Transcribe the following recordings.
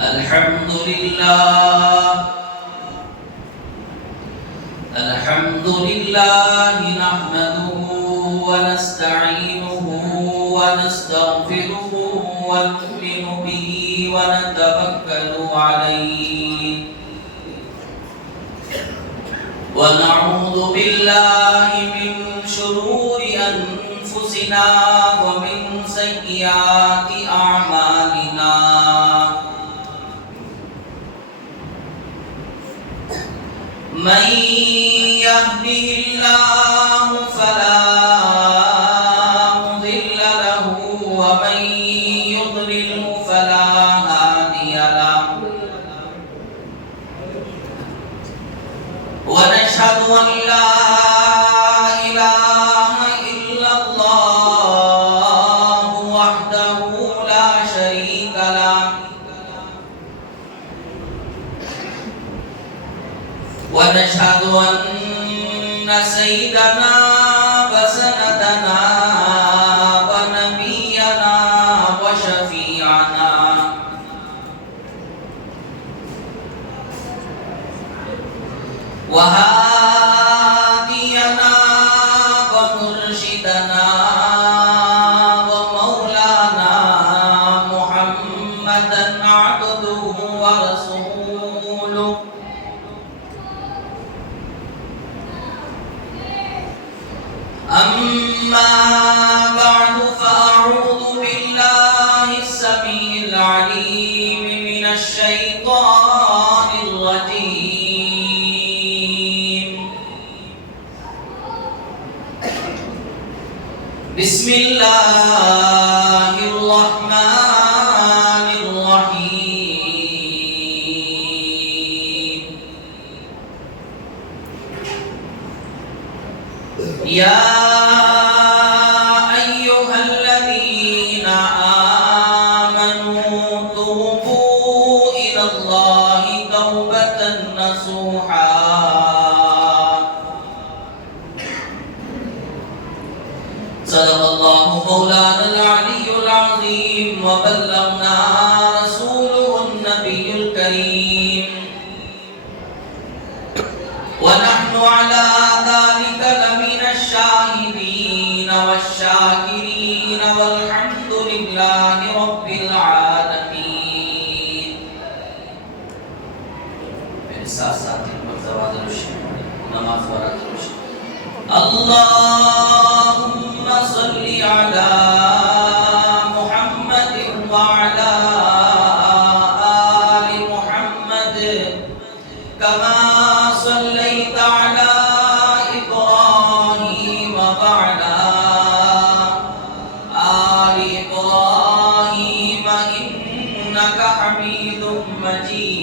الحمد لله نحمده ونستعينه ونستغفره ونؤمن به ونتوكل عليه ونعوذ بالله من شرور أنفسنا ومن سيئات أعمالنا من يهده الله فلا مضل له ومن يضلل فلا هادي له ونشهد أن لا إله إلا الله وحده لا شريك له ونشهد أن سيدنا وسندنا ونبينا وشفيعنا وهادينا ومرشدنا ومولانا محمدا عبده ورسوله أما بعد فأعوذ بالله السميع العليم من الشيطان الرجيم بسم الله الرحمن الرحيم يا أيها الذين آمنوا توبوا إلى الله توبة نصوحا صدق الله مولانا العلي العظيم وبلغنا رسوله النبي الكريم ونحن على ذلك لمن الشاهدين والشاكرين والحمد لله رب العالمين. میرے ساتھ ساتھ زواج نماز اللهم صل على محمد وعلى آل محمد كما صليت على إبراهيم وعلى آل إبراهيم إنك حميد مجيد.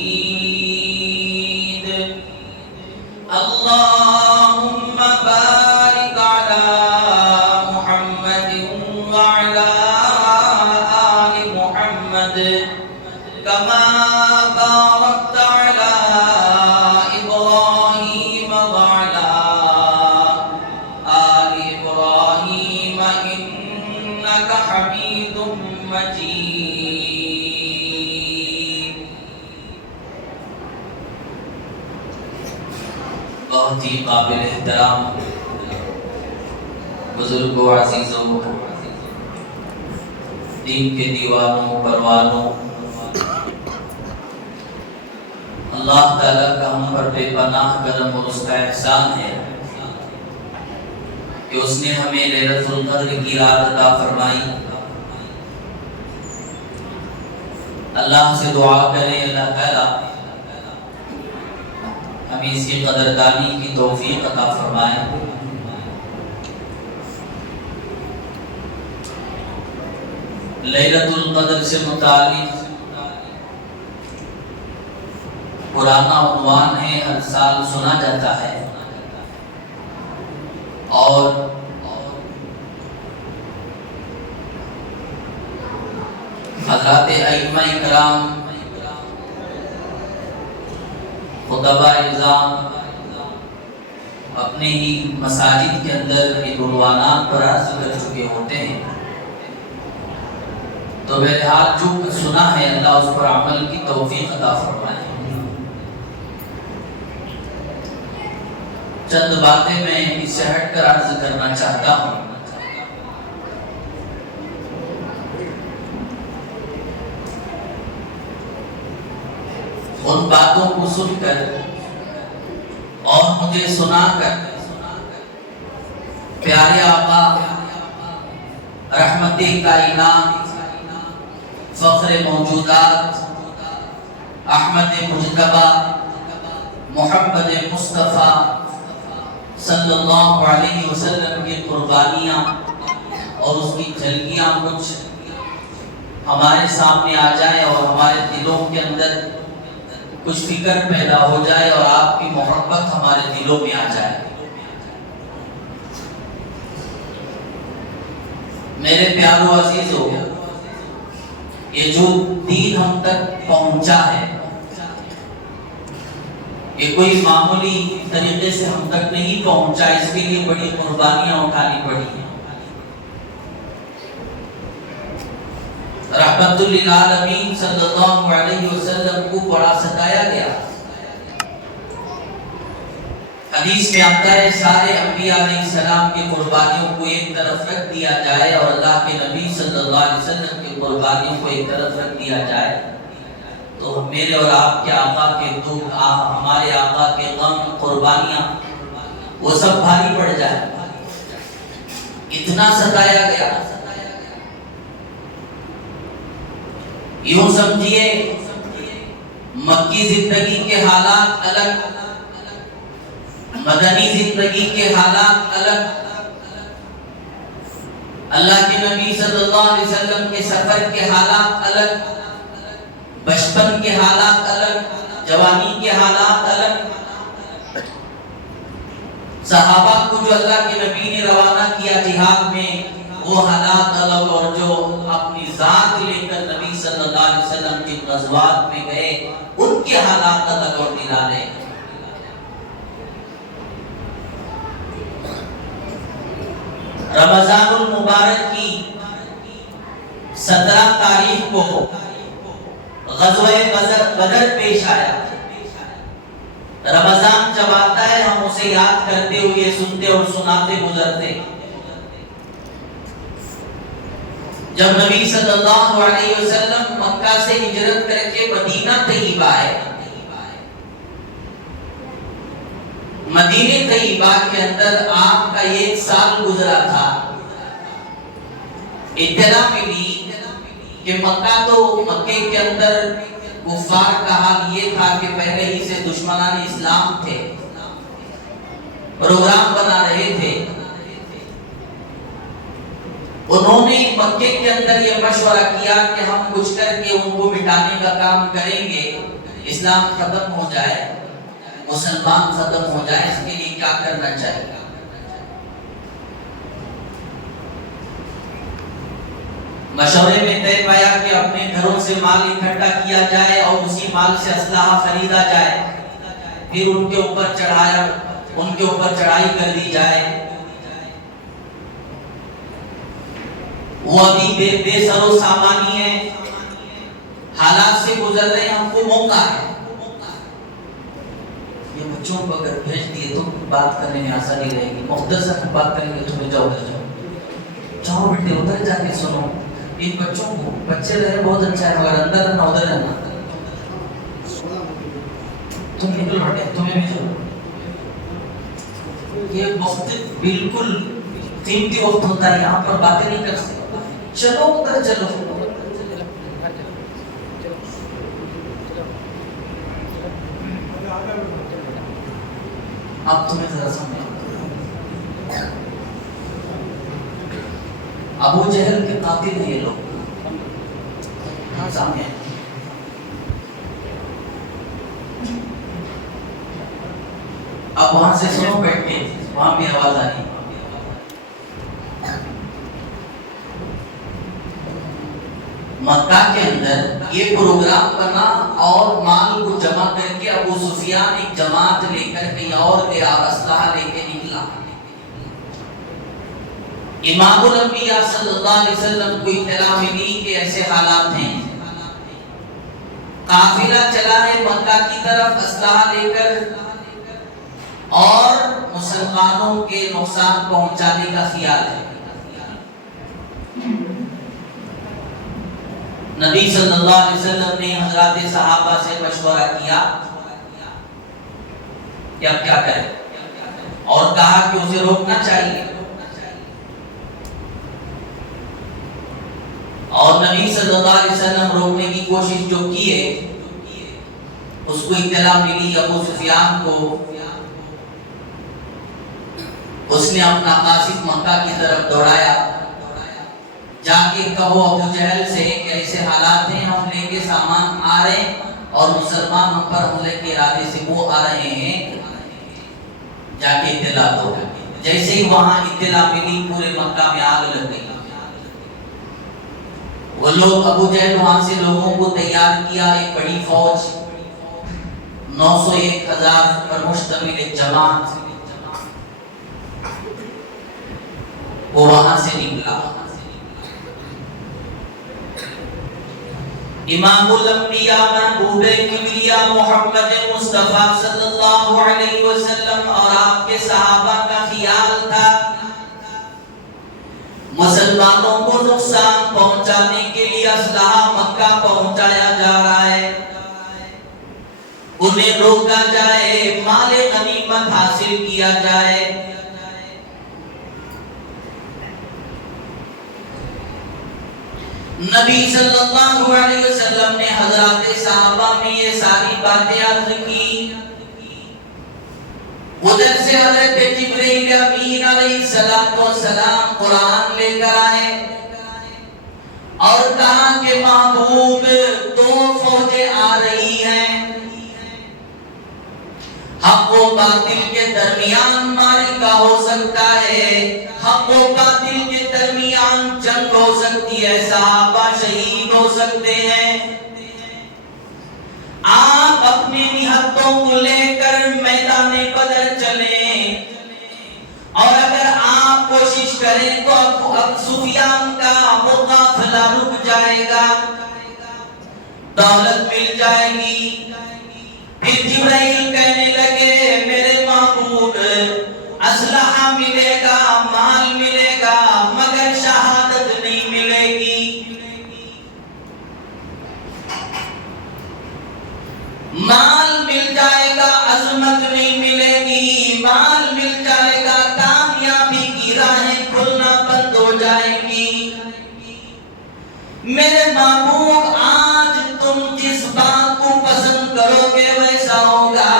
اللهم بارك على محمد وعلى آل محمد كما باركت على إبراهيم وعلى آل إبراهيم إنك حميد مجيد. بہت ہی قابل احترام بزرگوں عزیزوں دین کے دیوانوں پروانوں اللہ تعالیٰ کا ہم پر بے پناہ کرم اور اس کا احسان ہے کہ اس نے ہمیں لیلۃ القدر کی رات عطا فرمائی. اللہ سے دعا کریں اللہ تعالیٰ ہمیں اس کی قدردانی کی توفیق عطا فرمائے. لیلۃ القدر سے متعلق پرانا عنوان ہے، ہر سال سنا جاتا ہے اور حضرات ائمہ کرام خطبہ اعظام اپنے ہی مساجد کے اندر عنوانات پر عرض کر چکے ہوتے ہیں. تو بہرحال جو سنا ہے اللہ اس پر عمل کی توفیق عطا فرمائے۔ چند باتیں میں اس سے ہٹ کر عرض کرنا چاہتا ہوں۔ ان باتوں کو سن کر اور مجھے سنا کر پیارے آقا رحمت کائنات فخر موجودات احمد مجتبی محمد مصطفیٰ صلی اللہ علیہ وسلم کی قربانیاں اور اس کی جھلکیاں کچھ ہمارے سامنے آ جائیں اور ہمارے دلوں کے اندر کچھ فکر پیدا ہو جائے اور آپ کی محبت ہمارے دلوں میں آ جائے۔ میرے پیارو عزیزو، یہ جو دین ہم تک پہنچا ہے یہ کوئی معمولی طریقے سے ہم تک نہیں پہنچا، اس کے لیے بڑی قربانیاں اٹھانی پڑی ہیں۔ رحمت للعالمین صلی اللہ علیہ وسلم کو بڑا ستایا گیا۔ حدیث میں آتا ہے سارے انبیاء علیہ السلام کی قربانیوں کو ایک طرف رکھ دیا جائے اور اللہ کے نبی صلی اللہ علیہ وسلم کی قربانیوں کو ایک طرف رکھ دیا جائے تو میرے اور آپ کے آقا کے دکھ، ہمارے آقا کے غم، قربانیاں وہ سب بھاری پڑ جائے۔ اتنا ستایا گیا، یوں سمجھیے مکی زندگی کے حالات الگ، مدنی زندگی کے حالات الگ، اللہ کے نبی صلی اللہ علیہ وسلم کے سفر کے حالات الگ، بچپن کے حالات الگ، جوانی کے حالات الگ، صحابہ کو جو اللہ کے نبی نے روانہ کیا جہاد میں وہ حالات الگ، اور جو اپنی ذات لے کر نبی صلی اللہ علیہ وسلم کی غزوات میں گئے ان کے حالات الگ اور نرالے۔ رمضان المبارک کی 17 تاریخ کو غزوہ بدر پیش آیا۔ رمضان جب آتا ہے ہم اسے یاد کرتے ہوئے سنتے اور سناتے گزرتے۔ جب نبی صلی اللہ علیہ وسلم مکہ سے ہجرت کر کے مدینہ طیبہ آئے، مدینہ طیبہ کے اندر آپ کا 1 سال گزرا تھا۔ اطلاع ملی کہ مکے کے اندر کفار کا حال یہ تھا کہ پہلے ہی سے دشمنان اسلام تھے، پروگرام بنا رہے تھے۔ انہوں نے مکے کے اندر یہ مشورہ کیا کہ ہم کچھ کر کے ان کو مٹانے کا کام کریں گے، اسلام ختم ہو جائے، مسلمان ختم ہو جائے، اس کے لیے کیا کرنا چاہیے۔ مشورے میں طے پایا کہ اپنے گھروں سے مال اکٹھا کیا جائے اور اسی مال سے اسلحہ خریدا جائے، پھر ان کے اوپر چڑھائی کر دی جائے۔ وہ ابھی بے سر و سامانی ہے، حالات سے گزر رہے ہیں، ہم کو موقع ہے۔ یہ بچوں کو اگر بھیج دیے تو بات کرنے میں آسانی رہے گی، مختصر بات کریں گے، تمہیں جاؤ بیٹے ادھر جا کے سنو۔ ان بچوں کو، بچے رہے بہت اچھا ہے مگر اندر رہنا ادھر رہنا، تم نکل ہٹے، تمہیں بھی ضرور۔ یہ وقت بالکل قیمتی وقت ہوتا ہے، یہاں پر باتیں نہیں کر سکتے، چلو ادھر چلو۔ اب تمہیں ذرا سمجھو، ابو جہل کے قاتل ہیں یہ لوگ، سامنے اب وہاں سے سنو بیٹھ کے، وہاں بھی آواز آ رہی۔ مکہ کے اندر یہ پروگرام بنا اور مال کو جمع کر کے ابو سفیان ایک جماعت لے کر کہیں اور گیا اور اسلحہ لے کے نکلا۔ امام الانبیاء صلی اللہ علیہ وسلم کو اطلاع ملی کہ ایسے حالات ہیں، قافلہ چلا ہے مکہ کی طرف اسلحہ لے کر اور مسلمانوں کے نقصان پہنچانے کا خیال ہے۔ نبی صلی اللہ علیہ وسلم نے حضرات صحابہ سے مشورہ کیا کہ اب کیا کریں، اور کہا کہ اسے روکنا چاہیے، اور نبی صلی اللہ علیہ وسلم روکنے کی کوشش جو کیے، اس کو اطلاع ملی ابو سفیان کو، اس نے اپنا قاصد مکہ کی طرف دوڑایا، جا کے کہو ابو جہل سے کہ ایسے حالات ہیں، ہم لے کے سامان آ رہے ہیں اور مسلمان ہم پر حملے کے ارادے سے وہ آ رہے ہیں، جا کے اطلاع دو۔ جیسے ہی وہاں اطلاع ملی پورے مکہ میں آگ لگ گئی۔ وہ لوگ ابو جہل وہاں سے لوگوں کو تیار کیا، ایک بڑی فوج 901,000 پر مشتمل ایک جماعت، وہ وہاں سے نکلا۔ امام الانبیاء محبوب کبریا محمد مصطفیٰ صلی اللہ علیہ وسلم اور آپ کے صحابہ کا خیال تھا مسلمانوں کو نقصان پہنچانے کے لیے اسلحہ مکہ پہنچایا جا رہا ہے، انہیں روکا جائے، مال غنیمت حاصل کیا جائے۔ نبی صلی اللہ علیہ وسلم نے حضرات صحابہ میں یہ ساری باتیں عرض کی۔ ادھر سے حضرت جبرائیل امین علیہ السلام قرآن لے کر آئے اور کہا کہ محبوب دو فوجیں آ رہی ہیں، حق و باطل کے درمیان معرکہ ہو سکتا ہے، حق و باطل کے درمیان جنگ ہو سکتی ہے، صحابہ شہید ہو سکتے ہیں۔ آپ اپنے نہتوں کو لے کر میدان بدر چلیں، اور اگر آپ کوشش کریں تو ابو سفیان کا مقابلہ رک جائے گا، دولت مل جائے گی۔ پھر جبرائیل کہنے لگے میرے محبوب اسلحہ ملے گا، مال ملے گا، مگر شہادت نہیں ملے گی۔ مال مل جائے گا، عظمت نہیں ملے گی، مال مل جائے گا، کامیابی کی راہیں کھلنا بند ہو جائیں گی۔ میرے محبوب آج تم جس بات کو پسند کرو گے ویسا ہوگا۔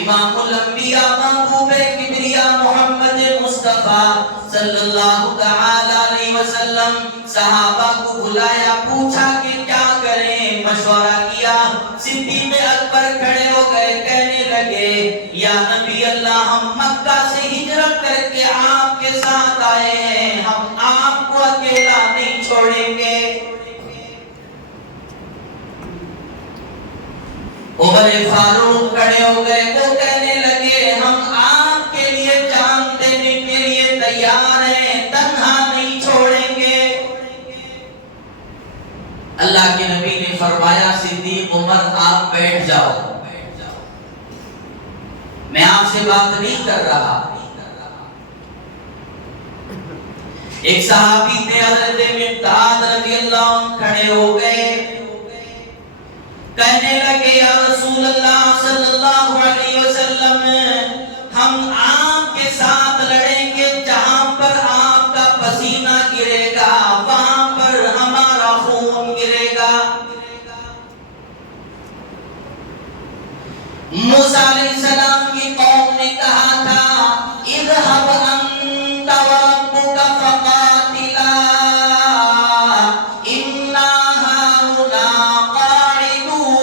امام الانبیاء محبوب کبریا محمد مصطفیٰ صلی اللہ تعالی علیہ وسلم صحابہ کو بلایا، پوچھا کہ کیا کریں، مشورہ کیا۔ صدیق اکبر کھڑے ہو گئے، کہنے لگے یا نبی اللہ، ہم مکہ سے ہجرت کر کے آپ کے ساتھ آئے ہیں، ہم آپ کو اکیلا نہیں چھوڑیں گے۔ عمر فاروق کھڑے ہو گئے، وہ کہنے لگے ہم آپ کے لیے جان دینے کے لیے تیار ہیں، تنہا نہیں چھوڑیں گے۔ اللہ کے نبی نے فرمایا صدیق عمر آپ بیٹھ جاؤ، میں آپ سے بات نہیں کر رہا۔ ایک صحابی تھے حضرت مقداد رضی اللہ عنہ، کھڑے ہو گئے، کہنے لگے یا رسول اللہ صلی اللہ علیہ وسلم، ہم آپ کے ساتھ لڑیں گے، جہاں پر آپ کا پسینہ گرے گا وہاں پر ہمارا خون گرے گا۔ موسیٰ علیہ السلام کی قوم نے کہا تھا اذهب انت وربك فقاتلا انا هاهنا قاعدون۔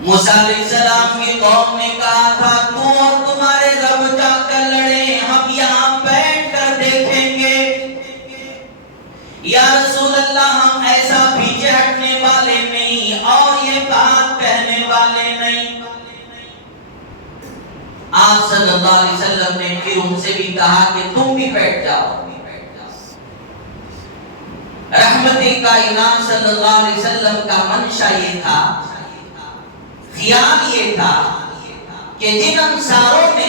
موسیٰ علیہ السلام کی قوم نے کہا تھا تو اور تمہارے رب جا کر لڑیں، ہم یہاں بیٹھ کر دیکھیں گے۔ یا رسول اللہ ہم ایسا پیچھے ہٹنے والے نہیں اور یہ بات کہنے والے آپ صلی اللہ علیہ وسلم نے پھر ان سے بھی کہا کہ تم بھی بیٹھ جاؤ۔ رحمت کائنات صلی اللہ علیہ وسلم کا منشا یہ تھا، خیال یہ تھا کہ جن انصاروں نے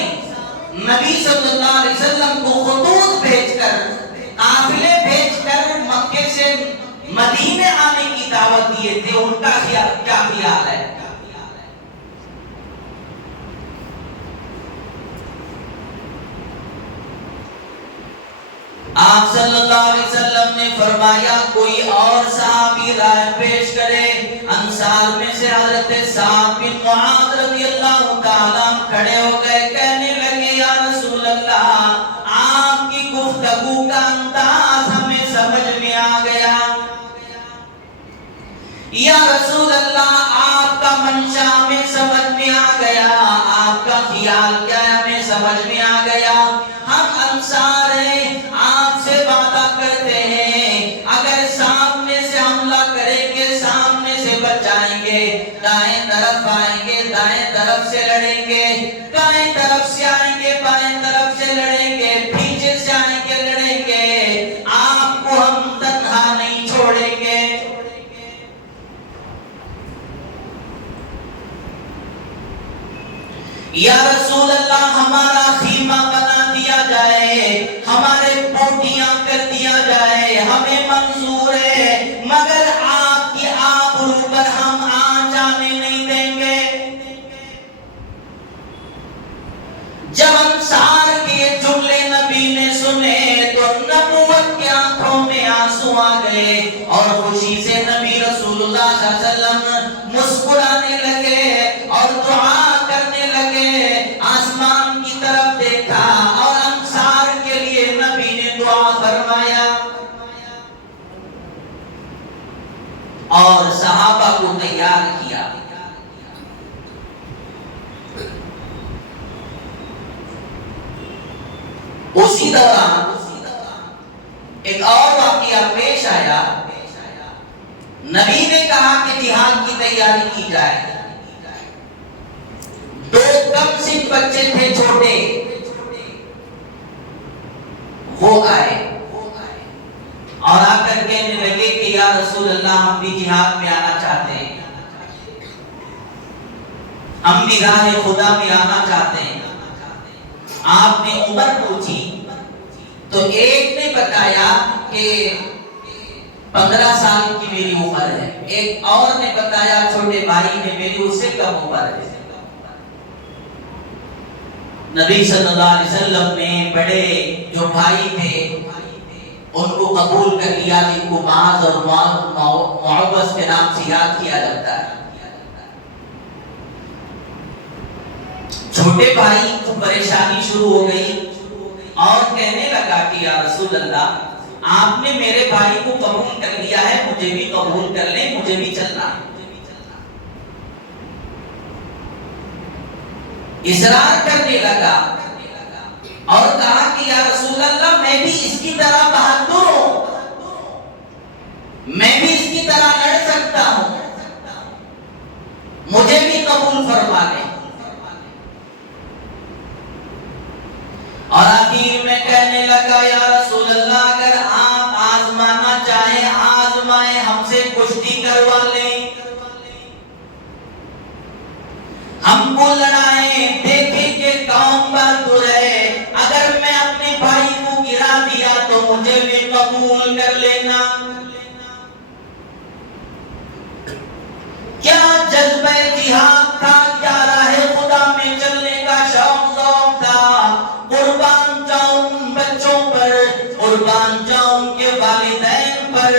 نبی صلی اللہ علیہ وسلم کو خطوط بھیج کر، قافلے بھیج کر مکے سے مدینے آنے کی دعوت دیے تھے، ان کا کیا خیال ہے؟ آپ صلی اللہ علیہ وسلم نے فرمایا کوئی اور صحابی رائے پیش کرے۔ انصار میں سے حضرت سعد بن معاذ رضی اللہ تعالیٰ کھڑے ہو گئے، کہنے لگے یا رسول اللہ، آپ کی گفتگو کا انداز ہمیں سمجھ میں آ گیا۔ یا رسول اللہ، آپ کا منشا ہمیں سمجھ میں آ گیا، آپ کا خیال کیا ہے ہمیں سمجھ میں آ گیا۔ ہم انصار ہیں، آپ سے وعدہ کرتے ہیں اگر سامنے سے حملہ کریں گے سامنے سے بچائیں گے، دائیں طرف آئیں گے دائیں طرف سے لڑیں گے، بائیں طرف سے آئیں گے بائیں طرف سے لڑیں گے، پیچھے سے آئیں گے لڑیں گے، آپ کو ہم تنہا نہیں چھوڑیں گے۔ یا رسول اللہ، ہمارا خیمہ بنا دیا جائے، ہمارے پوٹیاں کر دیا جائے، ہمیں منظور ہے، مگر آپ کی آبرو پر ہم آنچ آنے نہیں دیں گے۔ جب انصار کے جملے نبی نے سنے تو نبوت کی آنکھوں میں آنسو آ گئے اور خوشی سے نبی رسول اللہ صلی اللہ علیہ وسلم مسکرانے لگے اور دعا کرنے لگے، آسمان کی طرف دیکھا اور انصار کے لیے نبی نے دعا فرمایا اور صحابہ کو تیار کیا۔ اسی دوران ایک اور واقعہ پیش آیا، نبی نے کہا کہ جہاد کی تیاری کی جائے۔ دو کم سن بچے تھے چھوٹے، وہ آئے اور آ کر کہنے لگے کہ یا رسول اللہ، ہم بھی جہاد میں آنا چاہتے ہیں، ہم بھی راہ خدا میں آنا چاہتے ہیں۔ آپ نے عمر پوچھی تو ایک نے بتایا کہ 15 سال کی میری عمر ہے، ایک اور نے بتایا چھوٹے بھائی نے میری اس سے کم عمر ہے۔ نبی صلی اللہ علیہ وسلم نے بڑے جو بھائی تھے ان کو قبول کر لیا، جن کو معاذ اور معوذ کے نام سے یاد کیا جاتا ہے۔ چھوٹے بھائی کو پریشانی شروع ہو گئی اور کہنے لگا کہ یا رسول اللہ، آپ نے میرے بھائی کو قبول کر لیا ہے، مجھے بھی قبول کر لیں، مجھے بھی چلنا ہے۔ اصرار کرنے لگا اور کہا کہ یا رسول اللہ، میں بھی اس کی طرح بہادر ہوں، میں بھی اس کی طرح لڑ سکتا ہوں، مجھے بھی قبول فرما لیں۔ اور آخر میں کہنے لگا یا رسول اللہ، اگر آپ آزمانا چاہیں آزمائیں، ہم سے کشتی کروا لیں، ہم کو لڑائیں، دیکھیں کہ کون بہادر ہے، اگر میں اپنے بھائی کو گرا دیا تو مجھے بھی قبول کر لینا۔ کیا جذبہ جہاد تھا، کیا راہ خدا میں چلنے کا شوق تھا۔ قربان جاؤں بچوں پر، قربان جاؤں کے والدین پر۔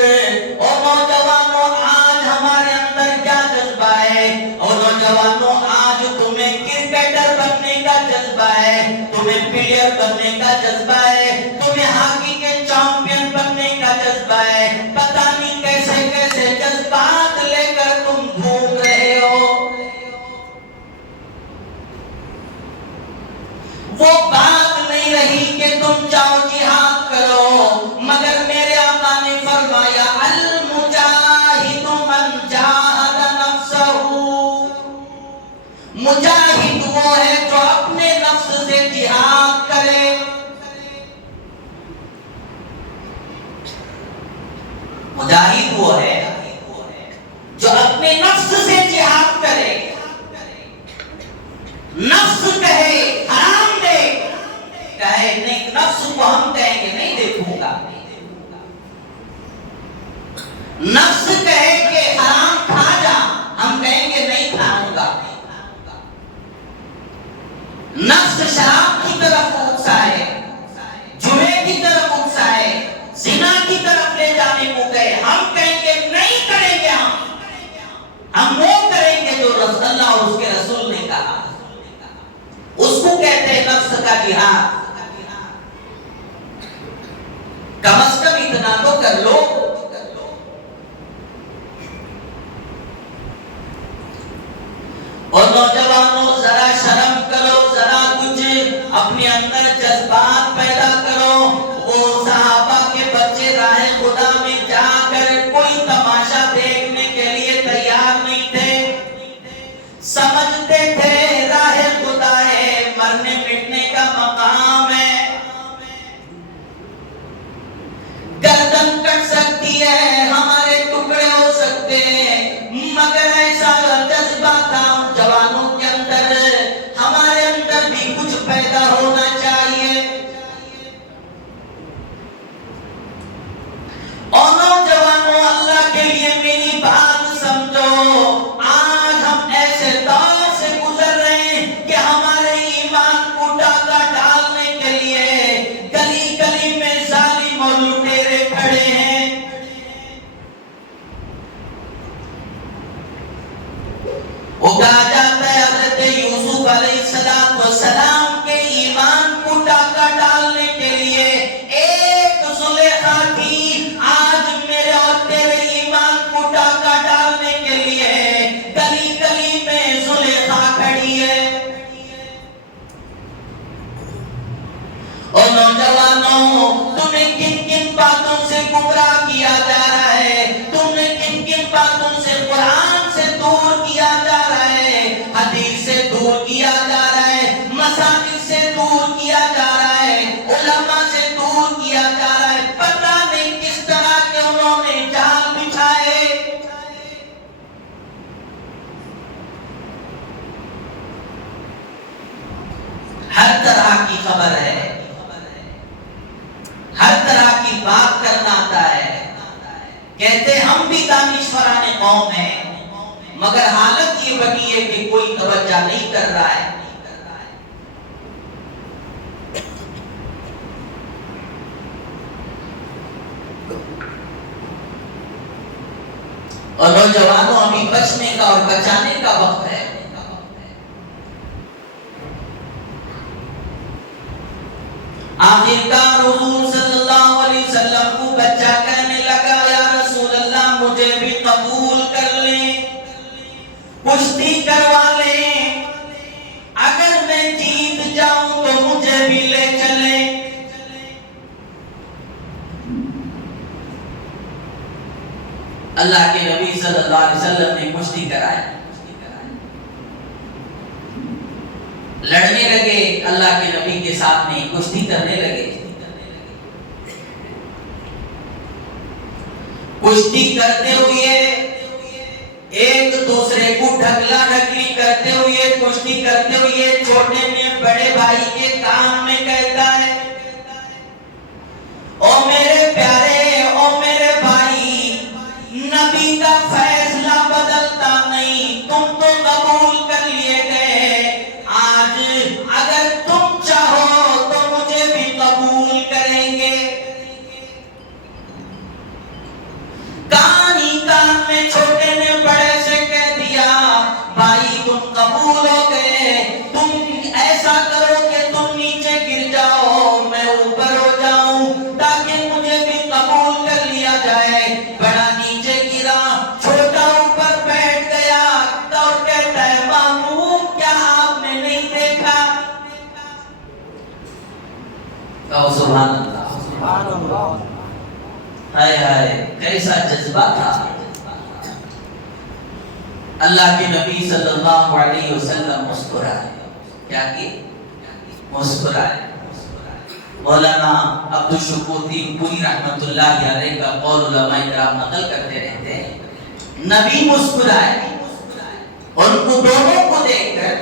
او نوجوانوں، آج ہمارے اندر کیا جذبہ ہے؟ او نوجوانوں، آج تمہیں کرکٹر بننے کا جذبہ ہے، تمہیں پلیئر بننے کا جذبہ ہے، تمہیں ہاکی کے چیمپئن بننے کا جذبہ ہے، پتہ نہیں کیسے کیسے جذبات لے کر تم گھوم رہے ہو۔ وہ بات نہیں رہی کہ تم جاؤ جہاد کرو، مگر میرے آقا نے فرمایا المجاہد من جاہد نفسہ، مجاہد وہ ہے جو اپنے نفس وہ ہے جو اپنے نفس سے جہاد کرے، نفس کہے حرام دے، کہے نہیں، نفس کو ہم کہیں گے نہیں دیکھوں گا، نفس کہے کہ حرام کھا جا، ہم کہیں گے نہیں کھاؤں گا، نفس شراب کی طرف اکسائے، جمعے کی طرف اکسائے، زنا کی طرف لے جانے کو کہے، ہم کہیں گے نہیں کریں گے، ہم وہ کریں گے جو اللہ اور اس کے رسول نے کہا، اس کو کہتے ہیں نفس کا جہاد۔ کم از کم اتنا تو کر لو۔ اور نوجوانوں ذرا شرم کرو، ذرا کچھ اپنے اندر جذبات پیدا کرو۔ وہ صحابہ کے بچے راہ خدا میں جا کر کوئی تماشا دیکھنے کے لیے تیار نہیں تھے، سمجھتے تھے راہ خدا ہے، مرنے مٹنے کا مقام ہے، گردن کٹ سکتی ہے، ہمارے ٹکڑے ہو سکتے ہیں، مگر ایسا جذبہ تھا جوانوں کے اندر، ہمارے اندر بھی کچھ پیدا ہونا چاہیے۔ اور نوجوانوں اللہ کے لیے میری بات سمجھو، آج ہم ایسے دور سے گزر رہے ہیں کہ ہمارے ایمان کو ڈاکہ ڈالنے کے لیے گلی گلی میں ظالم اور لٹیرے کھڑے ہیں۔ وہ کہا جاتا ہے حضرت یوسف علیہ السلام کے ایمان کو ڈاکہ ڈالنے کے لیے ایک زلیخا تھی، آج میرے اور تیرے ایمان کو ڈاکہ ڈالنے کے لیے گلی گلی میں زلیخا کھڑی ہے۔ اور نوجوانوں تمہیں کن کن باتوں سے گمراہ کیا جا رہا ہے، تمہیں کن کن باتوں سے قرآن سے دور کیا جا رہا ہے، حدیث سے دور کیا جا رہا ہے، مساجد سے دور کیا جا رہا ہے، علماء سے دور کیا جا رہا ہے، پتہ نہیں کس طرح کے انہوں نے جال بچھائے۔ ہر طرح کی خبر ہے، ہر طرح کی بات کرنا آتا ہے، کہتے ہم بھی دانشوران قوم ہیں، مگر حالت یہ بنی ہے کہ کوئی توجہ نہیں کر رہا ہے۔ اور نوجوانوں ابھی بچنے کا اور بچانے کا وقت ہے۔ آخرکار حضور صلی اللہ علیہ وسلم کو بچہ کہنے لگا یا رسول اللہ مجھے بھی قبول کر لیں، کشتی کروا لیں، اگر میں جیت جاؤں تو مجھے بھی لے چلیں۔ اللہ کے نبی صلی اللہ علیہ وسلم نے کشتی کرائی، لڑنے لگے، اللہ کے نبی کے ساتھ میں کشتی کرنے لگے، کشتی کرتے ہوئے ایک دوسرے کو ڈھکلا ڈھکلی کرتے ہوئے، کشتی کرتے ہوئے چھوٹے میں بڑے بھائی کے کان میں کہتا ہے او میرے پیارے، او میرے بھائی، نبی کا فیصلہ بدلتا نہیں، تم تو قبول کر لیے گئے، آج اگر تم چاہو تو مجھے بھی قبول کریں گے۔ کان ہی کان میں چھوٹے نے بڑے سے کہہ دیا بھائی تم قبول ہو گئے، تم ایسا کرو کہ تم نیچے گر جاؤ، میں اوپر ہو جاؤں تاکہ مجھے بھی قبول کر لیا جائے۔ بڑا نیچے گرا، چھوٹا اوپر بیٹھ گیا، اور کہتا ہے ماموں کیا آپ نے نہیں دیکھا؟ سبحان اللہ، سبحان اللہ، ہائے ہائے کیسا جذبہ تھا۔ اللہ کے نبی صلی اللہ علیہ وسلم مسکرائے، کیا کی؟ مسکرائے۔ مولانا عبدالشکور پوری رحمت اللہ علیہ کا قول علماء کرام نقل کرتے رہتے ہیں، نبی مسکرائے، ان کو دونوں کو دیکھ کر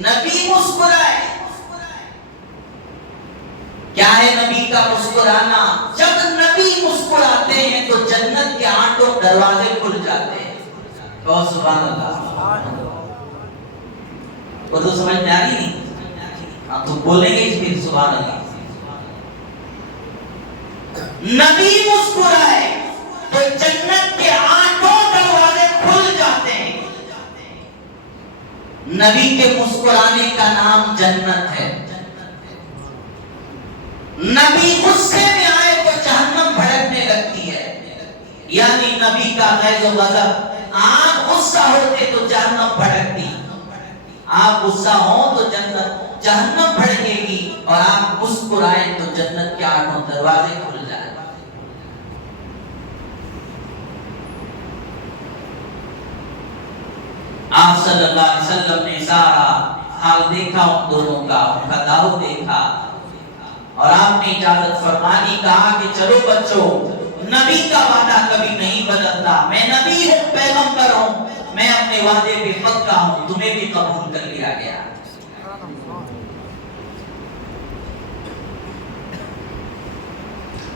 نبی مسکرائے۔ کیا ہے نبی کا مسکرانا؟ جب نبی مسکراتے ہیں تو جنت کے 8 دروازے کھل جاتے ہیں۔ کہو سبحان اللہ۔ وہ تو سمجھ میں آ رہی نہیں؟ ہاں تو بولیں گے پھر سبحان اللہ۔ نبی مسکرائے تو جنت کے 8 دروازے کھل جاتے ہیں۔ نبی کے مسکرانے کا نام جنت ہے۔ نبی غصے میں آئے تو جہنم بھڑکنے لگتی ہے، یعنی نبی کا غیظ و غضب، آپ غصہ ہوتے تو جہنم بھڑکتی، آپ غصہ ہوں تو جہنم بھڑکے گی، اور آپ مسکرائیں تو جنت کے 8 دروازے کھل جائیں۔ آپ صلی اللہ علیہ وسلم نے سارا حال دیکھا ان دونوں کا، ان کا داؤ دیکھا، اور آپ نے اجازت فرمانی، کہا کہ چلو بچوں، نبی کا وعدہ کبھی نہیں بدلتا، میں نبی ہوں، پیغمبر ہوں، میں اپنے وعدے پہ پکا ہوں، تمہیں بھی قبول کر لیا گیا۔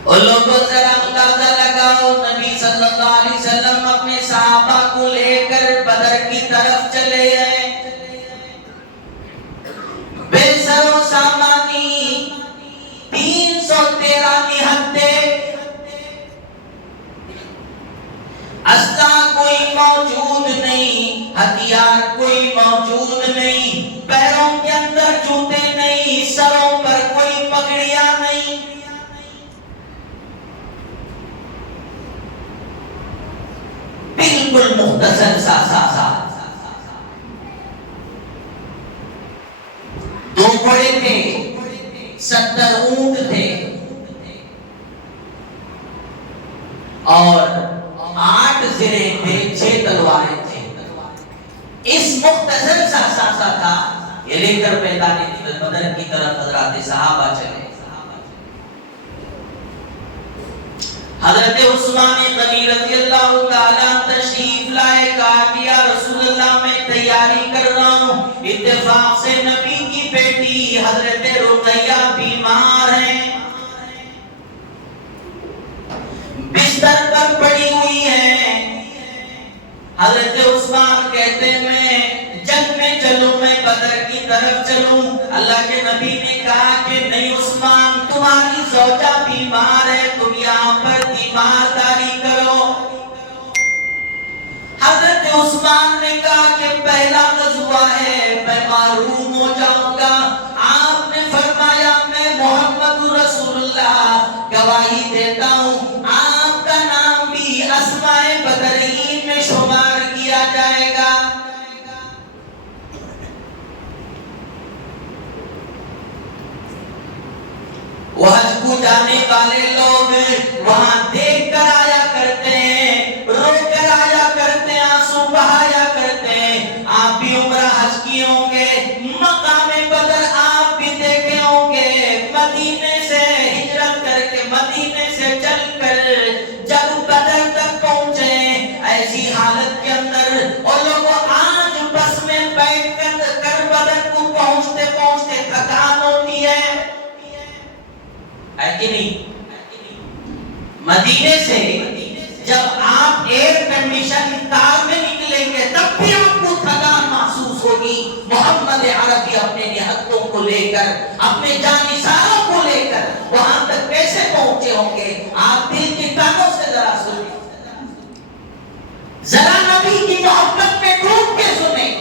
اور لوگوں ذرا اندازہ لگاؤ، نبی صلی اللہ علیہ وسلم اپنے صحابہ کو لے کر بدر کی طرف چلے گئے، بے سر و سامانی 313 نہتے، اسلحہ کوئی موجود نہیں، ہتھیار کوئی موجود نہیں، پیروں کے اندر جوتے نہیں، سروں پر کوئی پگڑیاں نہیں، بالکل مختصر سا 2 گھوڑے تھے، 70 اونٹ تھے، اور 8 زرہیں تھے، 6 تلواریں تھے۔ اس مختصر سا تھا، یہ لے کر میدان بدر کی طرف حضرات صحابہ چلے۔ حضرت عثمان غنی رضی اللہ تعالیٰ تشریف لائے، کہا کہ یا رسول اللہ میں تیاری کر رہا ہوں، اتفاق سے نبی کی بیٹی حضرت رقیہ بیمار ہیں، بستر پر پڑی ہوئی ہیں۔ حضرت عثمان کہتے میں جنگ میں چلوں، میں بدر کی طرف چلوں؟ اللہ کے نبی نے کہا کہ نہیں عثمان، تمہاری زوجہ بیمار ہے، تم یہاں پر تیمارداری کرو۔ حضرت عثمان نے کہا کہ پہلا غزوہ ہے، میں محروم ہو جاؤں گا۔ آپ نے فرمایا میں محمد رسول اللہ گواہی دیتا ہوں، آپ کا نام بھی اسماء بدرین میں شمار کیا جائے گا۔ حج کو جانے والے لوگ وہاں دیکھ کر آیا کرتے ہیں، رو کر آیا کرتے ہیں، آنسو بہایا کرتے ہیں۔ آپ بھی عمرہ حج کیے ہوں گے، مقام بدر آپ بھی دیکھے ہوں گے، مدینے سے ہجرت کر کے، مدینے سے چل کر جب بدر تک پہنچے، ایسی حالت کے اندر اور لوگوں آج بس میں بیٹھ کر بدر کو پہنچتے پہنچتے تھکان ہوتی ہے کہ نہیں؟ مدینے سے جب آپ ایئر کنڈیشن کار میں نکلیں گے تب بھی آپ کو تھکان محسوس ہوگی۔ محمد عربی اپنے نہتوں کو لے کر، اپنے جانثاروں کو لے کر وہاں تک کیسے پہنچے ہوں گے؟ آپ دل کی کانوں سے ذرا سنیں، ذرا نبی کی محبت میں ڈوب کے سنیں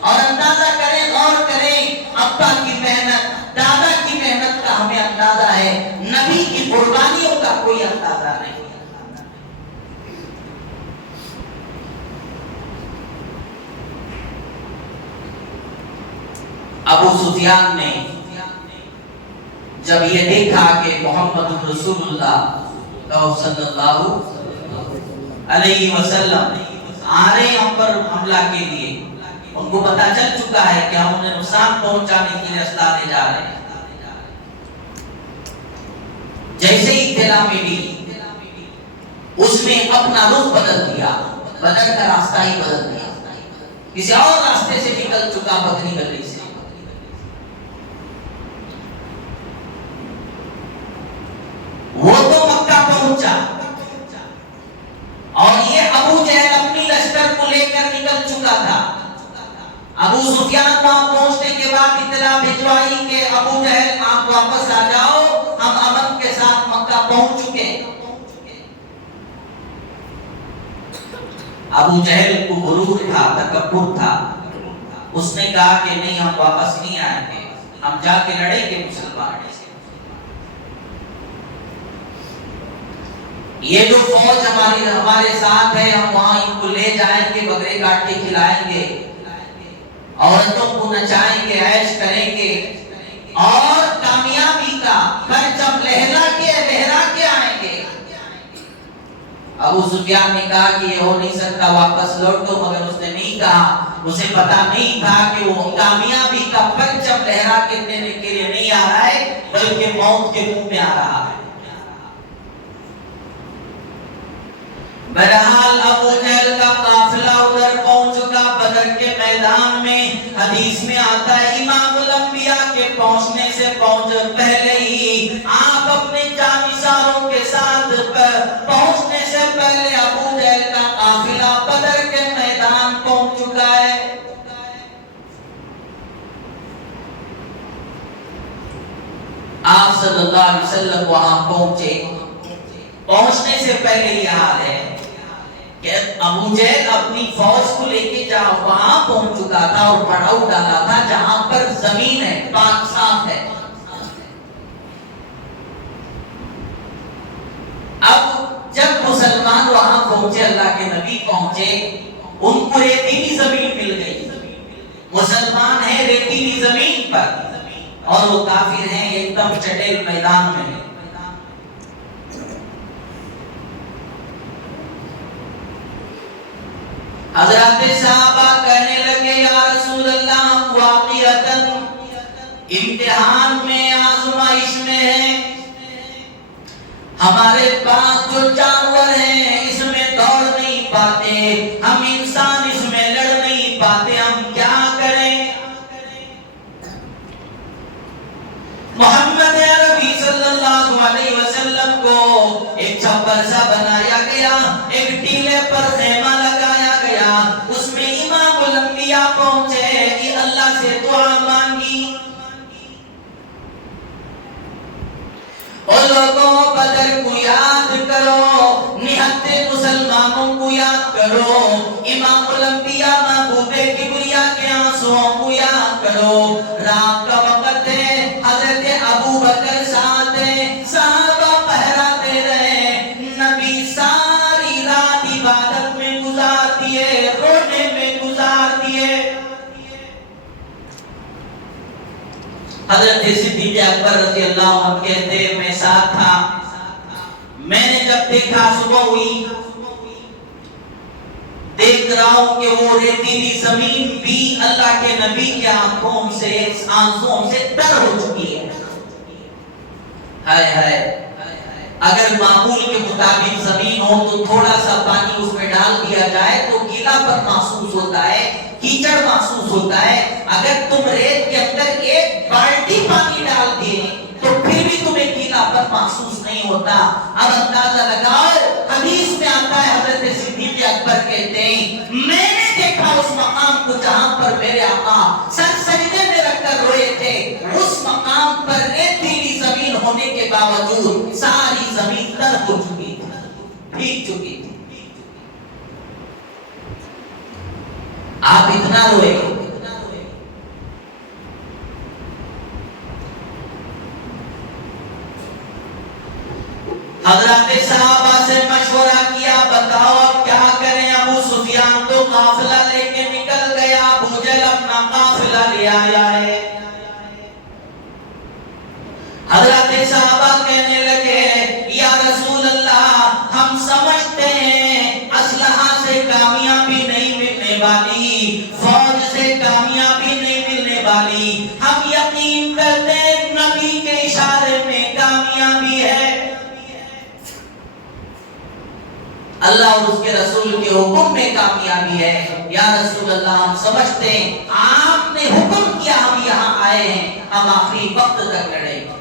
اور اندازہ کریں، غور کریں۔ ابا کی محنت، دادا کی محنت کا ہمیں اندازہ ہے، نبی کی قربانیوں کا کوئی اندازہ نہیں۔ ابو سفیان نے جب یہ دیکھا کہ محمد رسول اللہ صلی اللہ علیہ وسلم آ رہے ہیں ہم پر حملہ کے لیے، ان کو پتا چل چکا ہے کہ ہم انہیں نقصان پہنچانے کے لیے اسلحہ لے جا رہے ہیں، جیسے ہی اطلاع ملی اس نے اپنا رخ بدل دیا، بدل کا راستہ ہی بدل دیا، کسی اور راستے سے نکل چکا بکری گلی سے۔ وہ تو مکہ پہنچا اور یہ ابو جہل اپنی لشکر کو لے کر نکل چکا تھا۔ ابو سفیان وہاں پہنچنے کے بعد اطلاع بھجوائی کہ ابو جہل آپ واپس آ جاؤ، ہم امن کے ساتھ مکہ پہنچ چکے۔ ابو جہل کو غرور تھا، تکبر تھا، اس نے کہا کہ نہیں، ہم واپس نہیں آئیں گے، ہم جا کے لڑیں گے مسلمانوں سے۔ یہ جو فوج ہمارے ساتھ ہے، ہم وہاں ان کو لے جائیں گے، بکرے کاٹ کے کھلائیں گے، عورتوں کو نچائیں گے، عیش کریں گے، اور کامیابی کا پرچم لہرا کے آئیں گے۔ ابو سفیان نے کہا کہ یہ ہو نہیں سکتا، واپس لوٹو، مگر اس نے نہیں کہا، اسے پتا نہیں تھا کہ وہ کامیابی کا پرچم لہرا کے دینے کے لیے نہیں آ رہا ہے، بلکہ موت کے منہ میں آ رہا ہے۔ بہرحال ابو جہل کا قافلہ ادھر پہنچ چکا بدر کے میدان میں۔ حدیث میں آتا ہے امام الانبیاء کے پہنچنے سے پہلے ہی آپ اپنے جانشاروں کے ساتھ پہنچنے سے پہلے ابو جہل کا قافلہ بدر کے میدان پہنچ چکا ہے۔ آپ صلی اللہ علیہ وسلم وہاں پہنچے، پہنچنے سے پہلے یہ حال ہے کہ ابو جہل اپنی فوج کو لے کے وہاں پہنچ چکا تھا اور پڑاؤ ڈالا تھا جہاں پر زمین ہے، پاک صاف ہے۔ اب جب مسلمان وہاں پہنچے، اللہ کے نبی پہنچے، ان کو ریتیلی زمین مل گئی۔ مسلمان ہیں ریتیلی زمین پر اور وہ کافر ہیں ایک دم چٹیل میدان میں۔ حضرات صحابہ کہنے لگے یا رسول اللہ، واقعتاً امتحان میں، آزمائش میں ہیں، ہمارے پاس جو جانور ہیں اس میں دوڑ نہیں پاتے، ہم انسان اس میں لڑ نہیں پاتے، ہم کیا کریں؟ محمد عربی صلی اللہ علیہ وسلم کو ایک چھپر سا بنایا گیا، ایک ٹیلے پر خیمہ لگایا گیا، اس میں امام الانبیاء پہنچے کہ اللہ سے دعا مانگی۔ اور لوگوں بدر کو یاد کرو، نہتے مسلمانوں کو یاد کرو، امام الانبیاء محبوب کبریا کے آنسوؤں کو یاد کرو۔ رات کا وقت ہے، حضرت ابو بکر ساتھ ہیں، صحابہ پہرا دے رہے، نبی ساری رات عبادت میں گزار دیے، رونے میں گزار دیے۔ حضرت صدیق اکبر رضی اللہ عنہ کہتے ہیں میں ساتھ تھا، میں نے جب دیکھا صبح ہوئی، دیکھ رہا ہوں کہ وہ ریتیلی زمین بھی اللہ کے نبی کے آنکھوں سے، آنسوؤں سے تر ہو چکی ہے۔ ہائے ہائے، اگر معمول کے مطابق زمین ہو تو تھوڑا سا پانی اس میں ڈال دیا جائے تو گیلا پن محسوس ہوتا ہے، کیچڑ محسوس ہوتا ہے۔ اگر تم ریت کے اندر ایک بالٹی پانی ڈال دیے تو پھر بھی تمہیں گیلا پن محسوس نہیں ہوتا۔ اب اندازہ لگاؤ، حدیث میں آتا ہے حضرت صدیق اکبر کہتے ہیں میں نے دیکھا اس مقام کو جہاں پر میرے آقا سر سجدے میں رکھ کر روئے تھے، اس مقام پر ریتیلی زمین ہونے کے باوجود ساری زمین تر ہو چکی تھی، بھیگ چکی تھی۔ آپ اتنا روئے، حضرات صحابہ سے مشورہ کیا، بتاؤ اب کیا کریں؟ ابو سفیان تو قافلہ لے کے نکل گیا، ابو جہل اپنا قافلہ لے آیا ہے۔ حضرات صحابہ کہنے لگے یا رسول اللہ، ہم سمجھتے ہیں اسلحہ سے کامیابی نہیں ملنے والی، فوج سے کامیابی نہیں ملنے والی، ہم یقین کرتے ہیں نبی کے اشارے میں کامیابی ہے۔ اللہ اور اس کے رسول کے حکم میں کامیابی ہے۔ یا رسول اللہ ہم سمجھتے ہیں آپ نے حکم کیا، ہم یہاں آئے ہیں، ہم آخری وقت تک لڑیں گے۔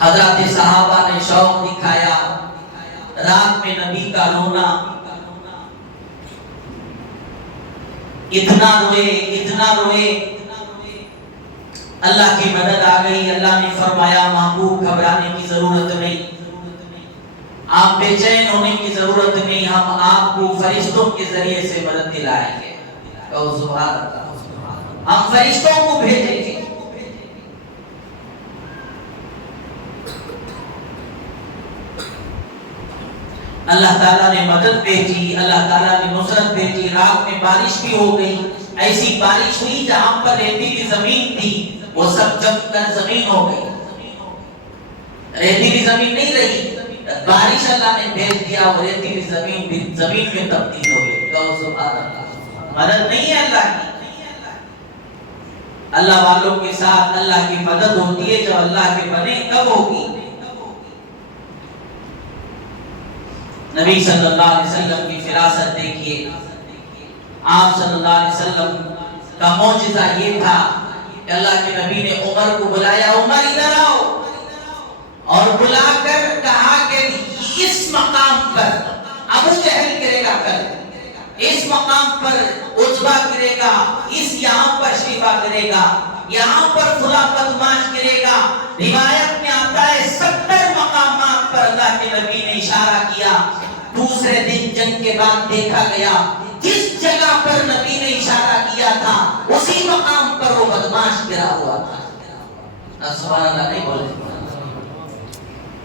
حضرات صحابہ نے شوق دکھایا، رات میں نبی کا رونا، اتنا روئے، اللہ کی مدد آ گئی۔ اللہ نے فرمایا محبوب گھبرانے کی ضرورت نہیں، آپ بے چین ہونے کی ضرورت نہیں، ہم آپ کو فرشتوں کے ذریعے سے مدد دلائیں گے۔ کہو سبحان اللہ، ہم فرشتوں کو بھیجیں گے۔ اللہ تعالیٰ نے مدد بھیجی، اللہ تعالیٰ نے نصرت بھیجی، رات میں بارش بھی ہو گئی، ایسی بارش ہوئی جہاں پر ریتیلی زمین تھی وہ سب جم کر زمین ہو گئی، ریتیلی زمین نہیں رہی، بارش اللہ نے بھیج دیا، وہ ریتیلی زمین بھی زمین میں تبدیل ہو گئی۔ کہو سبحان اللہ، مدد نہیں ہے اللہ کی، اللہ والوں کے ساتھ اللہ کی مدد ہوتی ہے جب اللہ کے بنے تب ہوگی۔ نبی صلی اللہ علیہ وسلم کی فراست دیکھیے، آپ صلی اللہ علیہ وسلم کا معجزہ یہ تھا کہ اللہ کے نبی نے عمر کو بلایا، عمر ادھر آؤ، اور بلا کر کہا کہ اس مقام پر ابو جہل گرے گا، کل اس مقام پر عتبہ گرے گا، اس یہاں پر شیبہ گرے گا، یہاں پر فلاں بدماش گرے گا۔ روایت میں آتا ہے 70 مقامات پر اللہ کے نبی نے اشارہ کیا۔ دوسرے دن جنگ کے بعد دیکھا گیا جس جگہ پر نبی نے اشارہ کیا تھا اسی مقام پر وہ بدماش گرا ہوا تھا۔ سبحان اللہ نہیں بولے،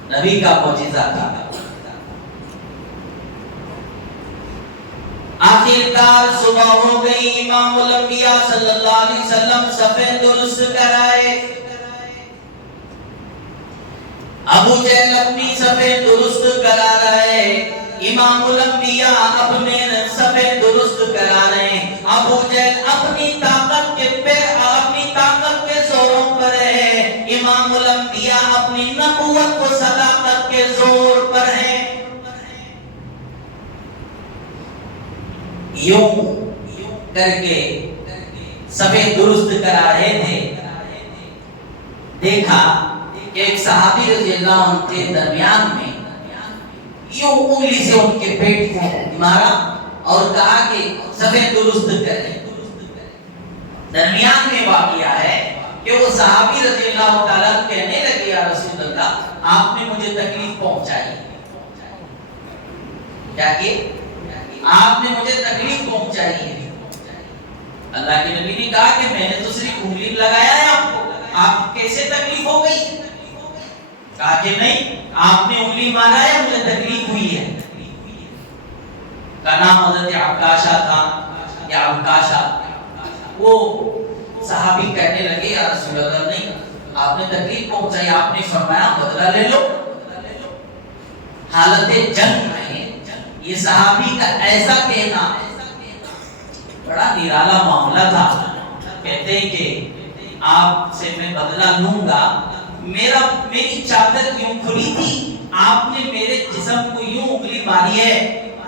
نبی کا معجزہ تھا۔ آخرکار صبح ہو گئی، امام الانبیاء صلی اللہ علیہ وسلم صفیں درست کرائے، ابو جہل اپنی صفیں درست کرا رہے، امام الانبیاء اپنے صفیں درست کرا رہے، ابو جہل اپنی طاقت کے زوروں پر ہے، امام الانبیاء اپنی نبوت و صداقت کے زور پر ہیں۔ یوں کر کے صفیں درست کرا رہے تھے، دیکھا کہ ایک صحابی رضی اللہ عنہ کے درمیان میں یوں انگلی سے ان کے پیٹ کو مارا اور کہا کہ صفیں درست کریں۔ درمیان میں واقعہ ہے کہ وہ صحابی رضی اللہ تعالیٰ کہنے لگے یا رسول اللہ آپ نے مجھے تکلیف پہنچائی، کیا کہ آپ نے مجھے تکلیف پہنچائی ہے۔ اللہ کے نبی نے کہا کہ میں نے تو صرف انگلی لگایا ہے آپ کو، آپ کیسے تکلیف ہو گئی؟ کہا کہ نہیں، آپ نے انگلی مارا ہے مجھے تکلیف ہوئی ہے۔ کا نام حضرت عکاشہ تھا یا عکاشہ، وہ صحابی کہنے لگے یا رسول اللہ نہیں، آپ نے تکلیف پہنچائی، آپ نے فرمایا بدلہ لے لو۔ حالت جنگ میں یہ صحابی کا ایسا کہنا بڑا نرالا معاملہ تھا۔ کہتے ہیں کہ آپ سے میں بدلہ لوں گا، میری چادر یوں کھلی تھی، آپ نے میرے جسم کو یوں انگلی ماری ہے،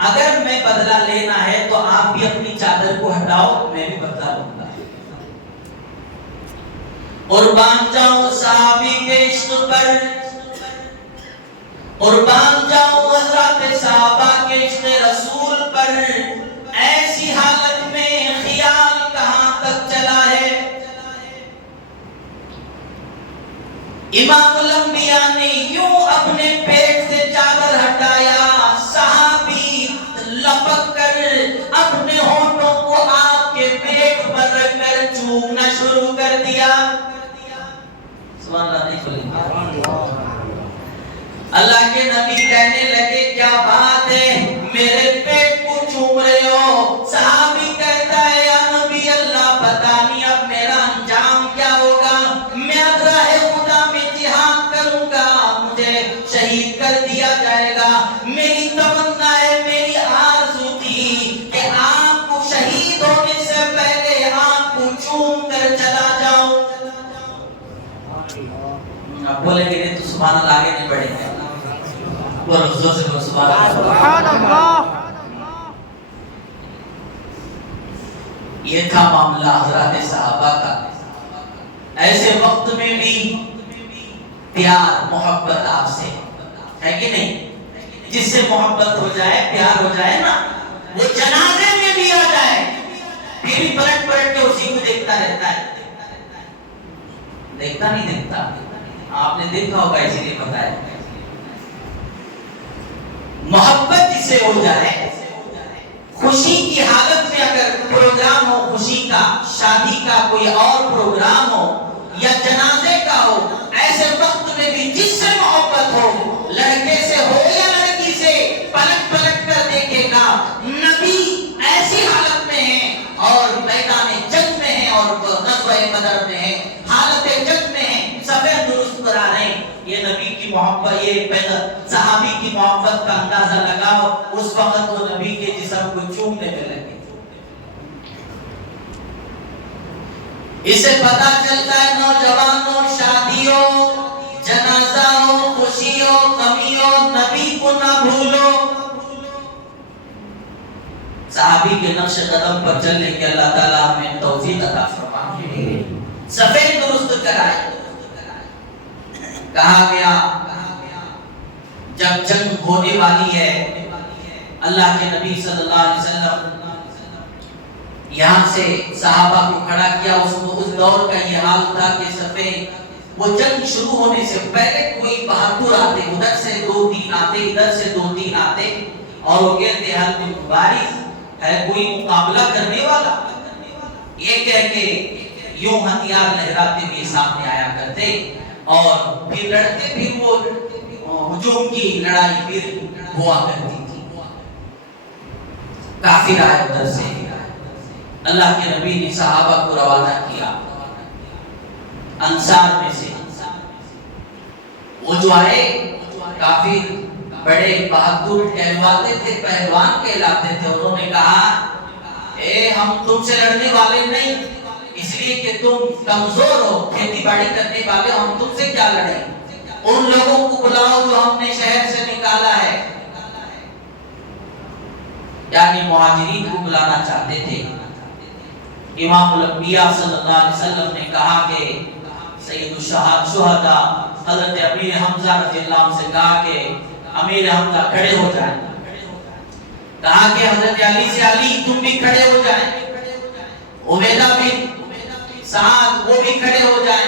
اگر میں بدلہ لینا ہے تو آپ بھی اپنی چادر کو ہٹاؤ، میں بھی بدلہ لوں گا۔ قربان جاؤں صحابی کے عشق پر، قربان جاؤں حضرات صحابہ کے عشق رسول پر، ایسی حالت میں خیال کہاں تک چلا ہے۔ امام الانبیاء نے یوں اپنے پیٹ سے چادر ہٹایا، صحابی لپک کر اپنے ہونٹوں کو آپ کے پیٹ پر رکھ کر چومنا شروع کر دیا۔ سبحان اللہ نہیں بولیں گے؟ اللہ کے نبی کہنے لگے کیا بات ہے میرے پیٹ کو چوم رہے ہو؟ صحابی کہتا ہے یا نبی اللہ پتہ نہیں اب میرا انجام کیا ہوگا، میں اب راہ خدا میں جہاد کروں گا، مجھے شہید کر دیا جائے گا۔ میری تمنا ہے، میری آرزو تھی کہ آپ کو شہید ہونے سے پہلے آپ کو چوم کر چلا جاؤں۔ بولیں گے نہیں تو سبحان اللہ آگے نہیں بڑھیں گے. بولو زور سے بولو سبحان اللہ. سبحان اللہ. یہ تھا معاملہ حضرات صحابہ کا. ایسے وقت میں بھی پیار محبت آپ سے ہے کہ نہیں؟ جس سے محبت ہو جائے پیار ہو جائے نا، وہ جنازے میں بھی آ جائے پھر بھی پلٹ پلٹ کے اسی کو دیکھتا رہتا ہے. دیکھتا نہیں دیکھتا آپ نے دیکھا ہوگا اسی لیے پتا ہے. محبت جس سے ہو جائے، خوشی کی حالت میں اگر پروگرام ہو، خوشی کا، شادی کا، کوئی اور پروگرام ہو یا جنازے کا ہو، ایسے وقت میں بھی جس سے محبت ہو، لڑکے سے ہو یا لڑکی سے، پلٹ پلٹ کر دیکھے گا. نبی ایسی حالت میں ہیں اور میدان جنگ میں ہیں اور غزوہ بدر میں ہیں، حالت جنگ میں ہیں، سفید درست کرا رہے ہیں. یہ نبی کی محبت، یہ صحابی کی محبت کا اندازہ لگاؤ. اس وقت وہ نبی کے جسم کو چومنے میں لگے. اسے پتا چلتا ہے نوجوانوں، شادی ہو، جنازہ ہو، خوشی ہو، غمی ہو، نبی کو نہ بھولو. صحابی کے نقش قدم پر چلنے کے اللہ تعالیٰ ہمیں توفیق عطا فرمائے. سفید درست کرائے. کہا گیا جب جنگ ہونے والی ہے، اللہ کے نبی صلی اللہ علیہ وسلم یہاں سے صحابہ کو کھڑا کیا. اس دور کا یہ حال تھا کہ سفید وہ جنگ شروع ہونے سے پہلے کوئی بہادر آتے، ادھر سے 2-3 آتے، ادھر سے 2-3 آتے اور وہ کہتے حل میں مبارز ہے، کوئی مقابلہ کرنے والا. یہ کہہ کے یوں ہتھیار لہراتے ہوئے سامنے آیا کرتے اور پھر لڑتے، پھر وہ ہجوم کی لڑائی پھر ہوا کرتی تھی. کافر آئے ادھر سے، اللہ کے نبی نے صحابہ کو روانہ کیا. انصار میں سے وہ جو آئے کافر بڑے بہادر کہلواتے تھے، پہلوان کہلاتے تھے. انہوں نے کہا ہم تم سے لڑنے والے نہیں، اس لیے کہ تم کمزور ہو، کھیتی باڑی کرنے والے ہو، ہم تم سے کیا لڑیں. ان لوگوں کو بلاؤ جو ہم نے شہر سے نکالا ہے. یعنی مہاجرین کو بلانا چاہتے تھے. امام الانبیاء صلی اللہ علیہ وسلم نے کہا کہ سید الشہداء حضرت امیر حمزہ رضی اللہ عنہ سے کہا کہ امیر حمزہ کھڑے ہو جائیں. کہا کہ حضرت علی سے علی تم بھی کھڑے ہو جائیں، عبیدہ بن سعد وہ بھی کھڑے ہو جائیں.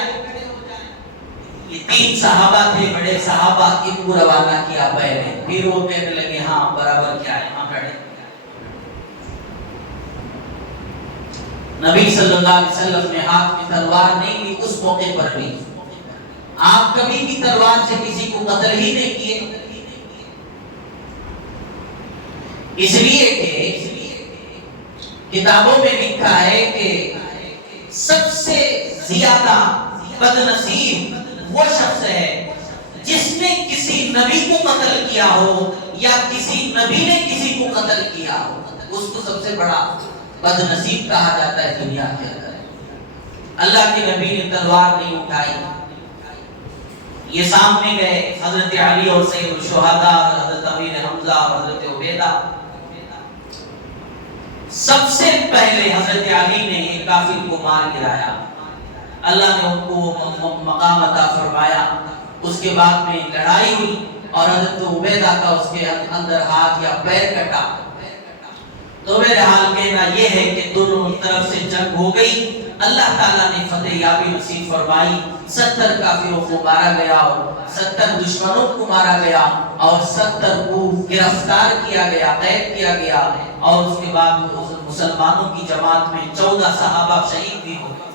یہ 3 صحابہ تھے، بڑے صحابہ، ان کو روانہ کیا پہلے. پھر وہ کہنے لگے ہاں برابر کیا ہے، ہاں کھڑے. نبی صلی اللہ علیہ وسلم نے ہاتھ میں تلوار نہیں لی اس موقع پر بھی. آپ کبھی بھی تلوار سے کسی کو قتل ہی نہیں کیے، اس لیے کہ کتابوں میں لکھا ہے کہ سب سے زیادہ بد نصیب وہ شخص ہے جس نے کسی نبی کو قتل کیا ہو یا کسی نبی نے کسی کو قتل کیا ہو. اس کو سب سے بڑا بد نصیب کہا جاتا ہے دنیا کے اندر. اللہ کے نبی نے تلوار نہیں اٹھائی. یہ سامنے گئے حضرت علی اور سید الشہداء، حضرت امیر حمزہ اور حضرت عبیدہ. سب سے پہلے حضرت علی نے ایک کافر کو مار گرایا. اللہ نے ان کو مقام عطا فرمایا. اس کے بعد میں لڑائی ہوئی اور حضرت عبیدہ کا اس کے اندر ہاتھ یا پیر کٹا. تو میرے حال کہنا یہ ہے کہ دونوں طرف سے جنگ ہو گئی. اللہ تعالیٰ نے فتح یابی نصیب فرمائی. 70 کافروں کو مارا گیا اور 70 دشمنوں کو مارا گیا اور 70 کو گرفتار کیا گیا، قید کیا گیا. اور اس کے بعد مسلمانوں کی جماعت میں 14 صحابہ شہید بھی ہو گئے.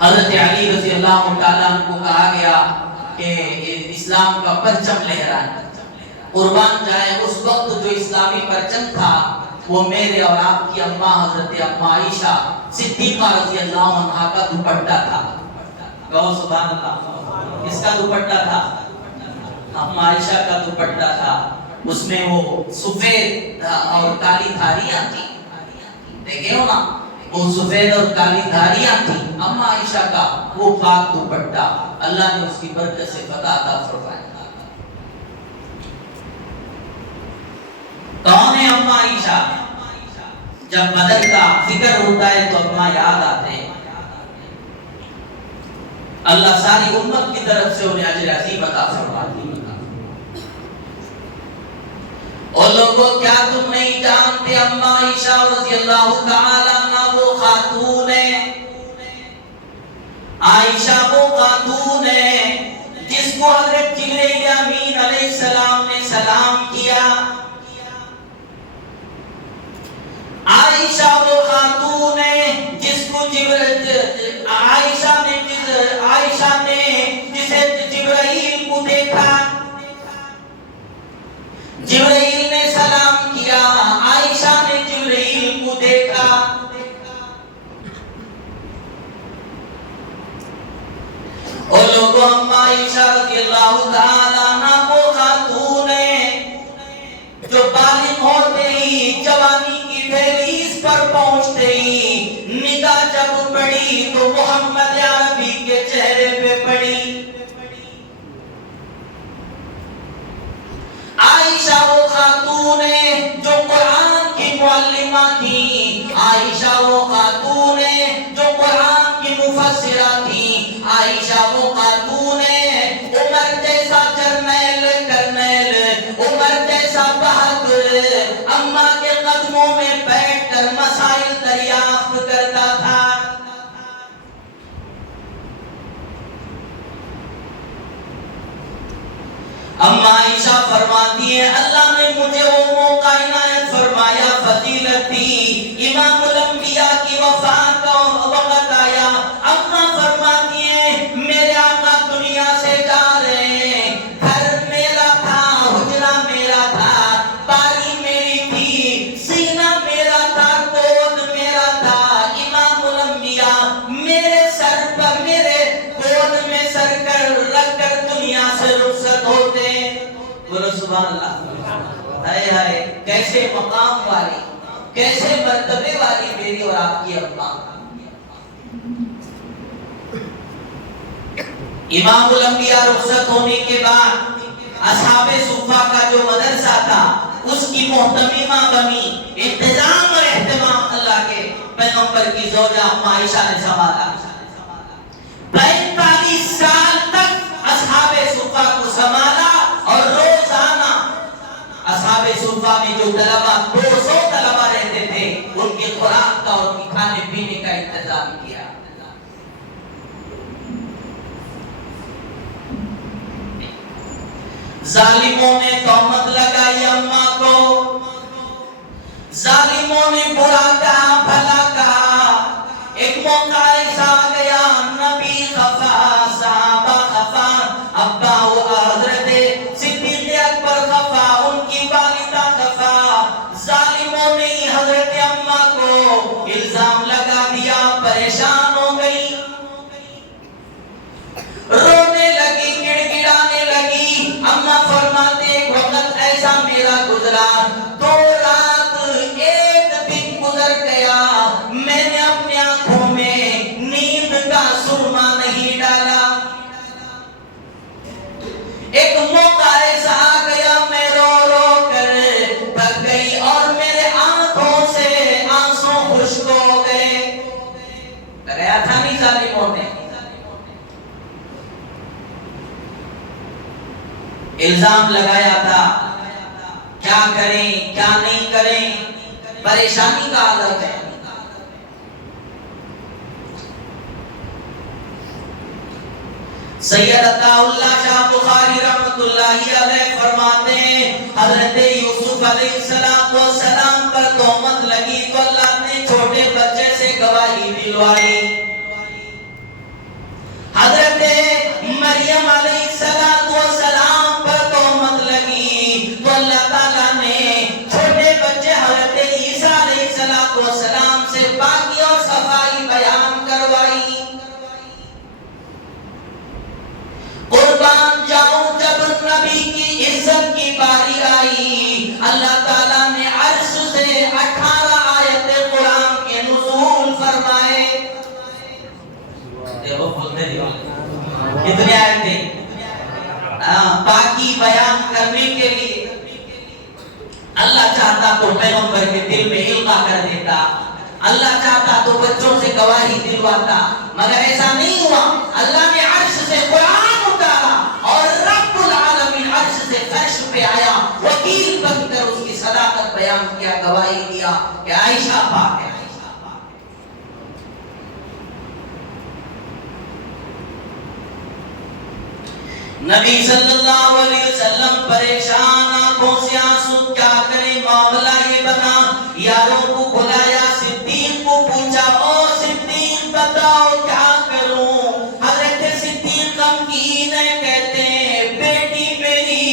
حضرت علی رضی اللہ تعالیٰ عنہ کو کہا گیا کہ اسلام کا پرچم لہرائیں، قربان جائیں. اس وقت جو اسلامی پرچم تھا وہ میرے اور آپ کی اماں حضرت اماں عائشہ صدیقہ رضی اللہ عنہا کا دوپٹہ تھا. کہو سبحان اللہ. کس کا دوپٹہ تھا؟ اماں عائشہ کا دوپٹہ تھا. اس میں وہ سفید اور کالی دھاریاں تھی، دیکھے ہو نا. وہ سفید اور کالی دھاریاں تھیں اما عائشہ کا وہ پاک دوپٹہ اللہ نے اس کی برکت سے فتح عطا فرمایا. کون ہے اما عائشہ؟ جب بدر کا ذکر ہوتا ہے تو اما یاد آتے ہیں. اللہ ساری امت کی طرف سے انہیں اجر عظیم عطا فرماتی. اور لوگوں کیا تم نہیں جانتے اما عائشہ رضی اللہ تعالی عنہا وہ خاتون ہے. عائشہ وہ خاتون ہے جس کو حضرت جبرائیل امین علیہ السلام نے سلام کیا. عائشہ وہ خاتون ہے جس کو عائشہ نے جسے جبرائیل کو دیکھا، جبرائیل نے سلام کیا، عائشہ نے جبرائیل کو دیکھا. اور لوگوں اما عائشہ رضی اللہ تعالی عنہا وہ خاتون ہے جو بالغ ہوتے ہی جوانی کی دہلیز پر پہنچتے ہی نگاہ جب پڑی تو محمد عربی کے چہرے پہ پڑی. عائشہ وہ خاتون ہے جو قرآن کی معلمہ تھی. عائشہ وہ خاتون ہے جو قرآن کی مفسرہ تھی. عائشہ وہ خاتون ہے عمر جیسا جرنیل کرنیل، عمر جیسا بہادر اماں کے قدموں میں بیٹھ کر مسائل دریافت کرتا تھا. اما عائشہ فرماتی ہے اللہ نے مجھے وہ موقع عنایت فرمایا، فضیلت دی، امام الانبیاء کی وفات کا وقت آیا. اما فرماتی ہے میرے آقا دنیا سے جا رہے ہیں، گھر میرا تھا، حجرہ میرا تھا، باری میری تھی، سینہ میرا تھا، گود میرا تھا. امام الانبیاء میرے سر پر میرے گود میں سر کر رکھ کر دنیا سے رخصت ہوتے. بولو سبحان اللہ. ہائے ہائے کیسے مقام والی، کیسے مرتبے والی میری اور آپ کی اماں. امام الانبیاء رخصت ہونے کے بعد اصحاب صفہ کا جو مدرسہ تھا اس کی محتممہ بنی. انتظام اور اہتمام اللہ کے پیغمبر کی زوجہ اما عائشہ نے سنبھالا. 45 سال تک اصحاب صفہ کو سنبھالا اور روزانہ اصحاب صفہ میں جو طلبہ 200 طلبہ رہتے تھے ان کی خوراک کا اور ان کی کھانے پینے کا انتظام کیا. ظالموں نے تہمت لگائی اماں کو، ظالموں نے برا کہا بھلا کہا. ایک موقع ایسا آ گیا نبی خفا، صحابہ خفا، ابا حضرت صدیق اکبر خفا، ان کی والدہ خفا. ظالموں نے حضرت اماں کو الزام لگا دیا، پریشان ہو گئی، رونے لگی، گڑ گڑانے لگی. اماں فرماتے ایک وقت ایسا میرا گزرا، 2 رات 1 دن گزر گیا، میں نے اپنی آنکھوں میں نیند کا سرما نہیں ڈالا. ایک موقع ایسا آ گیا میں رو رو کر تھک گئی اور میرے آنکھوں سے آنسو خشک ہو گئے. لگایا تھا نہیں ظالموں نے، الزام لگایا تھا. کیا کریں کیا نہیں کریں، پریشانی کا عالم ہے. سید عطا اللہ شاہ بخاری رحمت اللہ علیہ فرماتے ہیں حضرت یوسف علیہ السلام پر تہمت لگی تو اللہ نے چھوٹے بچے سے گواہی دلوائی. حضرت مریم علیہ السلام پر تہمت لگی تو اللہ تعالیٰ نے چھوٹے بچے حضرت عیسیٰ علیہ السلام سے پاکی اور صفائی بیان کروائی. قربان جاؤں جب نبی کی عزت کی باری آئی اللہ تعالیٰ نے عرش سے 18 آیت قرآن کے نزول فرمائے. کتنے آئے تھے؟ پاکی بیان کرنے کے لیے اللہ چاہتا تو پیغمبر کے دل میں علقہ کر دیتا، اللہ چاہتا تو بچوں سے گواہی دلواتا، مگر ایسا نہیں ہوا۔ اللہ نے عرش سے قرآن اتارا اور رب العالمین عرش سے فرش پہ آیا، وکیل بن کر اس کی صداقت بیان کیا، گواہی دیا کہ عائشہ پاک ہے۔ نبی صلی اللہ علیہ وسلم پریشان، آنکھوں سے آنسو، کیا کریں، معاملہ یہ بنا، یاروں کو بلایا، صدیق کو پوچھا، او صدیق بتاؤ کیا کروں؟ حضرت صدیق غمگین ہے، کہتے ہیں بیٹی میری،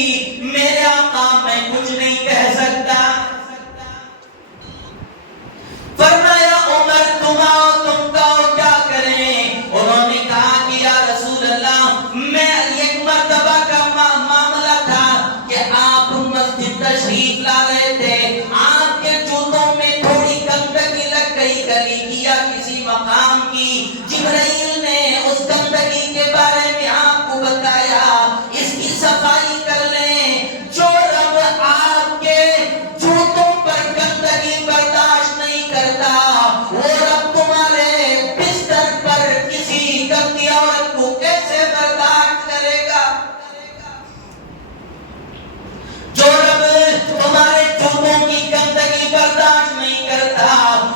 میرے آقا میں کچھ نہیں کہہ سکتا۔ فرمایا عمر تم آؤ، تم کہو کیا کریں؟ انہوں نے کہا کہ یا رسول اللہ، میں ایک مرتبہ کا معاملہ تھا کہ آپ مسجد تشریف لا رہے تھے، آپ کے جوتوں میں تھوڑی گندگی لگ گئی، گلی کی یا کسی مقام کی، جبرائیل نے اس گندگی کے بارے میں آپ کو بتایا، اس کی صفائی کر لیں۔ جو رب آپ کے جوتوں پر گندگی برداشت نہیں کرتا، وہ رب تمہارے بستر پر کسی گندی عورت کو کیسے برداشت کرے گا؟ جو رب تمہارے جوتوں کی گندگی برداشت نہیں کرتا،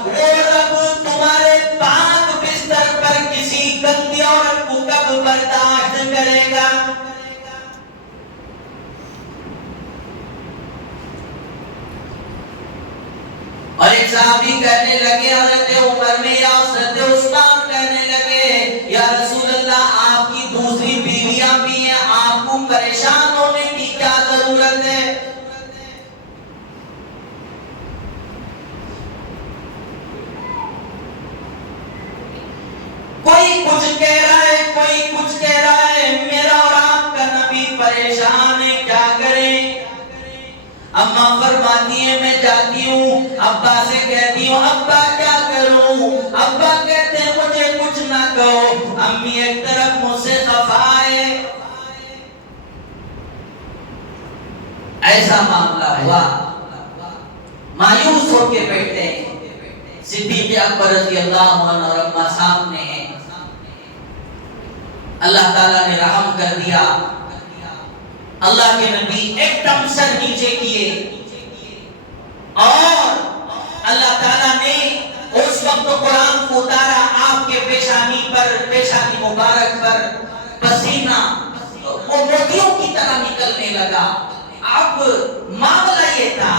وہ رب تمہارے پاک بستر پر کسی گندی عورت کو کب برداشت کرے گا؟ اور ایک صحابی کہنے لگے حضرت عمر میں، یا حضرت عثمان کہنے لگے یا رسول اللہ آپ کی دوسری بیویاں بھی ہیں، آپ کو پریشان ہونے کی کیا ضرورت ہے؟ کوئی کچھ کہہ رہا ہے، کوئی کچھ کہہ رہا ہے، میرا اور آپ کا نبی پریشان ہے، کیا کریں؟ اماں فرماتی ہے میں جاتی ہوں، ابا سے کہتی ہوں ابا کیا کروں؟ ابا کہتے ہیں مجھے کچھ نہ کہو۔ امی ایک طرف مجھ سے خفا ہے۔ ایسا معاملہ ہوا، مایوس ہو کے بیٹھے صدیق اکبر رضی اللہ عنہ اور اماں سامنے ہیں۔ اللہ تعالیٰ نے رحم کر دیا، اللہ کے نبی ایک دم سر نیچے کیے اور اللہ تعالیٰ نے اس وقت قرآن کو اتارا، آپ کے پیشانی پر، پیشانی مبارک پر پسینہ وہ موتیوں کی طرح نکلنے لگا۔ اب معاملہ یہ تھا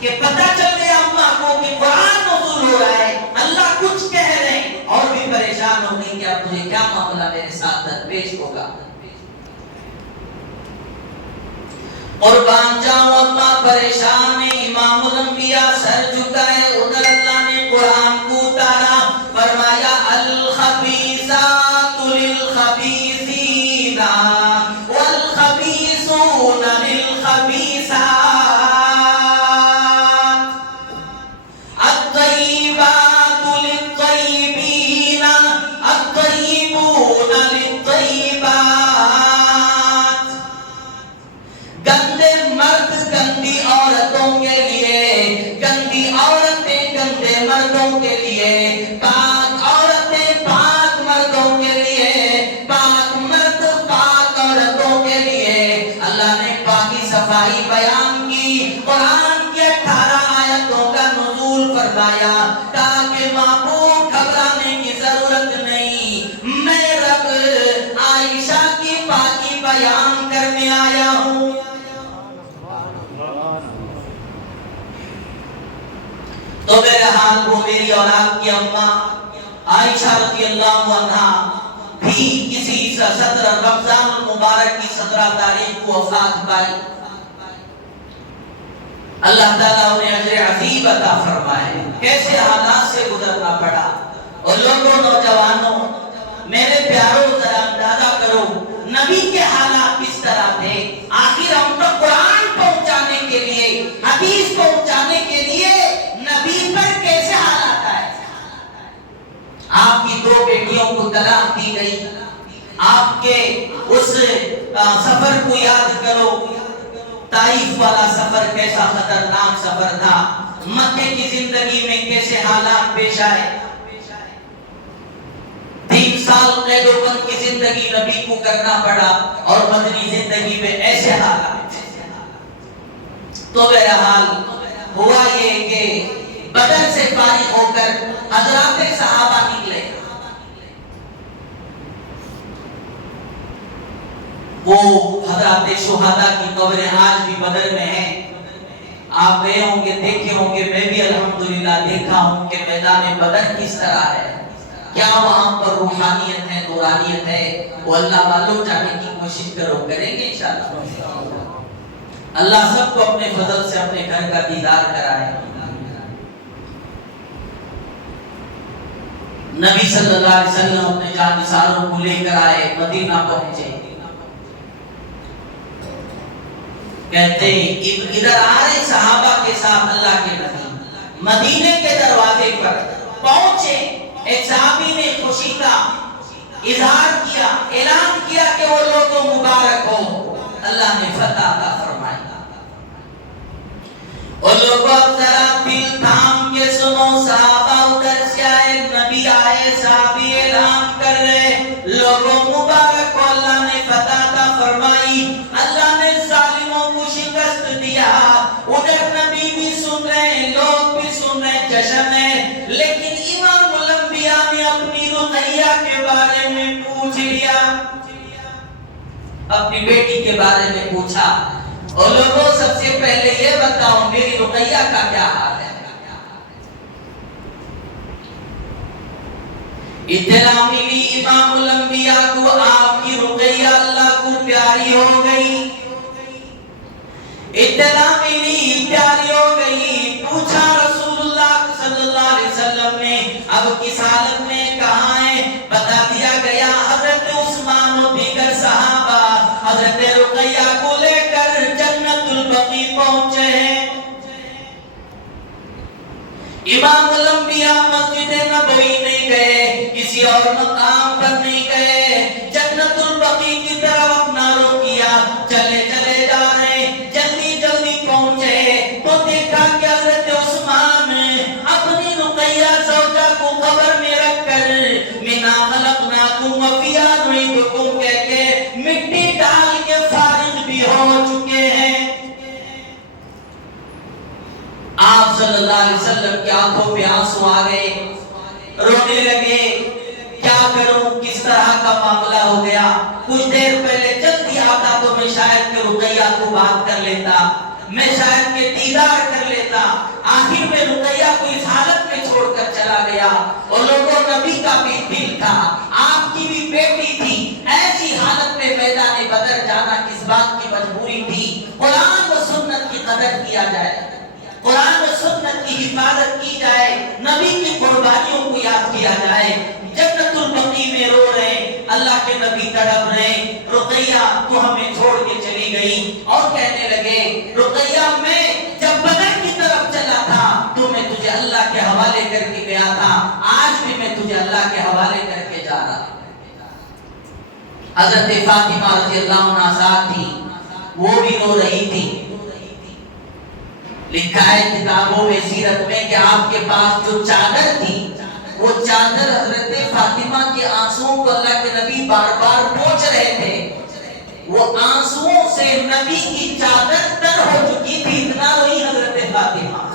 کہ پتہ چل گیا اماں کو کہ قرآن نزول ہو رہا ہے، اللہ کچھ کہہ رہے ہیں، اور بھی پریشان ہو گئی کہ اب مجھے کیا معاملہ میرے ساتھ درپیش ہوگا۔ قربان جاؤں اماں پریشان ہے، امام الانبیاء سر جھکائے، ادھر اللہ نے قرآن کو اتارا، فرمایا الخبیثات للخبیثین والخبیثون للخبیثات الطیبات للطیبین الطیبون للطیبات۔ گندے مرد گندی عورتوں کے لیے، گندی عورتیں گندے مردوں کے لیے، پاک عورتیں پاک مردوں کے لیے، پاک مرد پاک عورتوں کے لیے۔ اللہ نے پاکی صفائی بیان کی، قرآن کی 18 آیتوں کا نزول فرمایا تاکہ محبوب گھبرانے کی ضرورت نہیں، میں رب عائشہ کی پاکی بیان کرنے آیا ہوں۔ تو میرے حال کو میری اور آپ کی اماں عائشہ رضی اللہ عنہا بھی کسی 17 رمضان المبارک کی 17 تاریخ کو وفات پائی۔ اللہ تعالیٰ انہیں اجر عظیم عطا فرمائے۔ کیسے حالات سے گزرنا پڑا۔ اور لوگوں، نوجوانوں، میرے پیاروں، ذرا اندازہ کرو نبی کے حالات کس طرح تھے۔ آخر ہم تو قرآن پہنچانے کے لیے، حدیث پہنچانے کے لیے نبی پر کیسے حالات آئے۔ آپ کی 2 بیٹیوں کو طلاق دی گئی، آپ کے اس سفر کو یاد کرو، طائف والا سفر کیسا خطرناک سفر تھا، مکے کی زندگی میں کیسے حالات پیش آئے، 3 سال قید و بند کی زندگی نبی کو کرنا پڑا اور مدنی زندگی میں ایسے حالات۔ تو بہرحال ہوا یہ کہ بدر سے فارغ ہو کر حضرات صحابہ نکلے، وہ حضرات شہداء کی قبریں آج بھی بدر میں ہیں۔ آپ گئے ہوں گے، دیکھے ہوں گے، میں بھی الحمدللہ دیکھا ہوں کہ میدان بدر کس طرح ہے، کیا وہاں پر روحانیت ہے، نورانیت ہے، وہ اللہ معلوم جانے کی کوشش کریں گے انشاءاللہ۔ اللہ سب کو اپنے فضل سے اپنے گھر کا دیدار کرائے۔ نبی صلی اللہ علیہ وسلم اپنے جانثاروں کو لے کر آئے، مدینہ پہنچے، کہتے ہیں ادھر آ رہے صحابہ کے ساتھ اللہ کے نبی، مدینے کے دروازے پر پہنچے، ایک صحابی نے خوشی کا اظہار کیا، اعلان کیا کہ وہ لوگوں مبارک ہو، اللہ نے فتح عطا فرمائی۔ وہ لوگوں اب ذرا دل تھام کے سنو، صحابہ ادھر سے آئے، نبی آئے، صحابی اعلان کر رہے، لوگوں مبارک ہو، اللہ نے فتح عطا فرمائی، اللہ نے ظالموں کو شکست دیا۔ ادھر نبی بھی سن رہے، لوگ بھی سن رہے، جشن ہے، لیکن امام الانبیاء نے اپنی رقیہ کے بارے میں پوچھ لیا، اپنی بیٹی کے بارے میں پوچھا، اور لوگوں سب سے پہلے یہ بتاؤ میری رقیہ کا کیا حال ہے۔ اطلاع ملی امام الانبیاء کو، آپ کی رقیہ اللہ کو پیاری ہو گئی، اطلاع ملی پیاری ہو گئی۔ پوچھا رسول اللہ صلی اللہ علیہ وسلم نے اب کس حالت میں کہاں ہے، بتا دیا گیا حضرت عثمان و دیگر صحابہ حضرت رقیہ کو لے کر جنت البقیع پہنچے ہیں۔ امام الانبیاء مسجد نبوی نہیں گئے، کسی اور مقام پر نہیں گئے، جنت البقیع کی طرف اپنا رخ کیا، چلے چلے جا رہے، جلدی جلدی پہنچے تو دیکھا کہ حضرت عثمان اپنی رقیہ زوجہ کو قبر میں رکھ کر مِنْهَا خَلَقْنَاكُمْ وَفِيهَا نُعِيدُكُمْ کہہ کے مٹی ڈال کے فارغ بھی ہو چکے ہیں۔ آپ صلی اللہ علیہ وسلم کی آنکھوں پہ آنسو آ گئے، رونے لگے، کیا کروں، کس طرح کا معاملہ ہو گیا، کچھ دیر پہلے جلدی آتا تو میں شاید کہ رقیہ کو بات کر لیتا، میں شاید کہ دیدار کر لیتا، آخر میں رقیہ کو اس حالت میں چھوڑ کر چلا گیا۔ اور لوگوں نبی کا بھی دل تھا، آپ کی بھی بیٹی تھی، ایسی حالت میں میدان بدر جانا کس بات کی مجبوری تھی؟ قرآن و سنت کی قدر کیا جائے، قرآن و سنت کی حفاظت کی جائے، نبی کی قربانیوں کو یاد کیا جائے۔ جنت البقیع میں رو رہے، اللہ کے نبی تڑپ رہے، رقیہ تو ہمیں چھوڑ کے چلی گئی، اور کہنے لگے رقیہ میں جب بدر کی طرف چلا تھا تو میں تجھے اللہ کے حوالے کر کے گیا تھا، آج بھی میں تجھے اللہ کے حوالے کر کے جا رہا ہوں۔ حضرت فاطمہ رضی اللہ عنہا ساتھ تھی، وہ بھی رو رہی تھی۔ لکھا ہے کتابوں میں سیرت میں کہ آپ کے پاس جو چادر تھی، وہ چادر حضرت فاطمہ کے آنسوؤں کو اللہ کے نبی بار بار پوچھ رہے تھے، وہ آنسوؤں سے نبی کی چادر تر ہو چکی تھی، اتنا روئی حضرت فاطمہ۔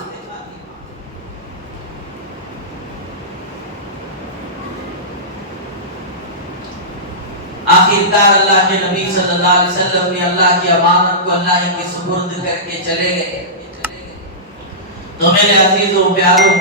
آخرکار اللہ کے نبی صلی اللہ علیہ وسلم نے اللہ کی امانت کو اللہ کے سپرد کر کے چلے گئے۔ تو میرے عزیزوں پیاروں،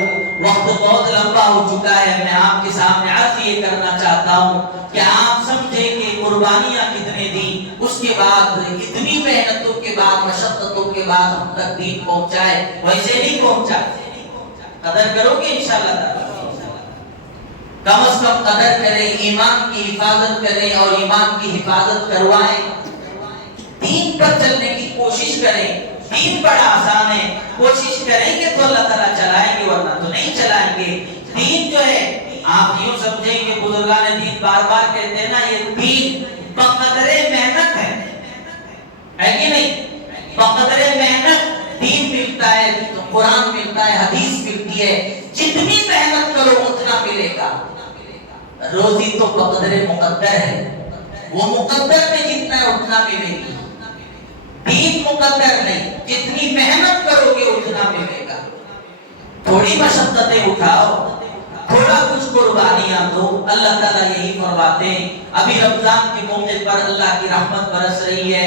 وقت بہت لمبا ہو چکا ہے، میں آپ کے سامنے عرض یہ کرنا چاہتا ہوں کہ آپ سمجھیں کہ قربانیاں کتنے دیں، اس کے بعد اتنی محنتوں کے بعد، مشقتوں کے بعد ہم تک دین پہنچائے، ویسے نہیں پہنچائے۔ قدر کرو گے انشاءاللہ، کم از کم قدر کریں، ایمان کی حفاظت کریں اور ایمان کی حفاظت کروائیں، دین پر چلنے کی کوشش کریں۔ دین بڑا آسان ہے، کوشش کریں گے تو اللہ تعالیٰ چلائیں گے، ورنہ تو نہیں چلائیں گے۔ دین جو ہے آپ یوں سمجھیں کہ بزرگان دین بار بار کہتے ہیں نا، یہ دین بقدرے قرآن ملتا ہے، حدیث ملتی ہے، جتنی محنت کرو اتنا ملے گا۔ روزی تو بقدر مقدر ہے، وہ مقدر میں جتنا ہے اتنا ملے گی۔ دین مقدر نہیں، جتنی محنت کرو گے اتنا ملے گا۔ تھوڑی مشقتیں اٹھاؤ، تھوڑا کچھ قربانیاں دو۔ اللہ تعالیٰ یہی فرماتے ہیں، ابھی رمضان کے موقع پر اللہ کی رحمت برس رہی ہے،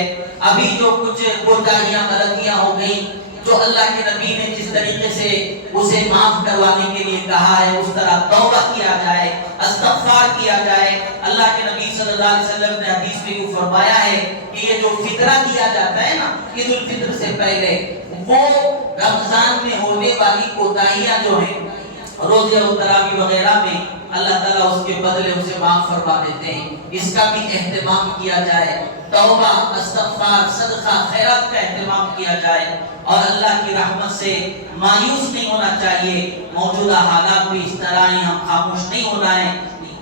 ابھی جو کچھ کوتاہیاں غلطیاں ہو گئی، جو اللہ کے نبی نے جس طریقے سے اسے معاف کروانے کے لیے کہا ہے اس طرح توبہ کیا جائے، استغفار کیا جائے۔ اللہ کے نبی صلی اللہ علیہ وسلم نے حدیث میں یہ فرمایا ہے کہ یہ جو فطرہ دیا جاتا ہے نا عید الفطر سے پہلے، وہ رمضان میں ہونے والی کوتاہیاں جو ہیں روزے اور تراویح وغیرہ میں، اللہ تعالیٰ اس کے بدلے اسے معاف فرما دیتے ہیں۔ اس کا بھی اہتمام کیا جائے، توبہ، استغفار، صدقہ، خیرات کا اہتمام کیا جائے، اور اللہ کی رحمت سے مایوس نہیں ہونا چاہیے۔ موجودہ حالات بھی اس طرح ہی، ہم خاموش نہیں ہونا ہے۔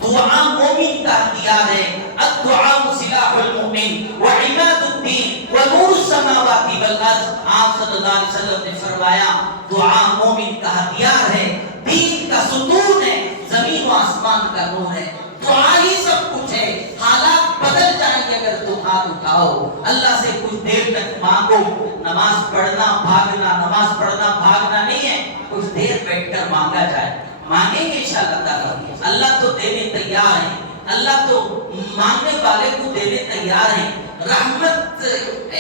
دعا مومن کا ہتھیار ہے، الدعاء سلاح المؤمن وعماد الدین ونور السماوات والارض۔ آپ صلی اللہ علیہ وسلم نے فرمایا دعا مومن کا ہتھیار ہے، دین کا ستون ہے، زمین و آسمان کا نور ہے۔ دعا ہی سب کچھ ہے۔ حالات بدل جائیں گے اگر تم ہاتھ اٹھاؤ، اللہ سے کچھ دیر تک مانگو۔ نماز پڑھنا بھاگنا نہیں ہے، کچھ دیر بیٹھ کر مانگا جائے، مانگیں گے انشاءاللہ تعالیٰ۔ اللہ تو دینے تیار ہے، اللہ تو مانگنے والے کو دینے تیار ہے۔ رحمت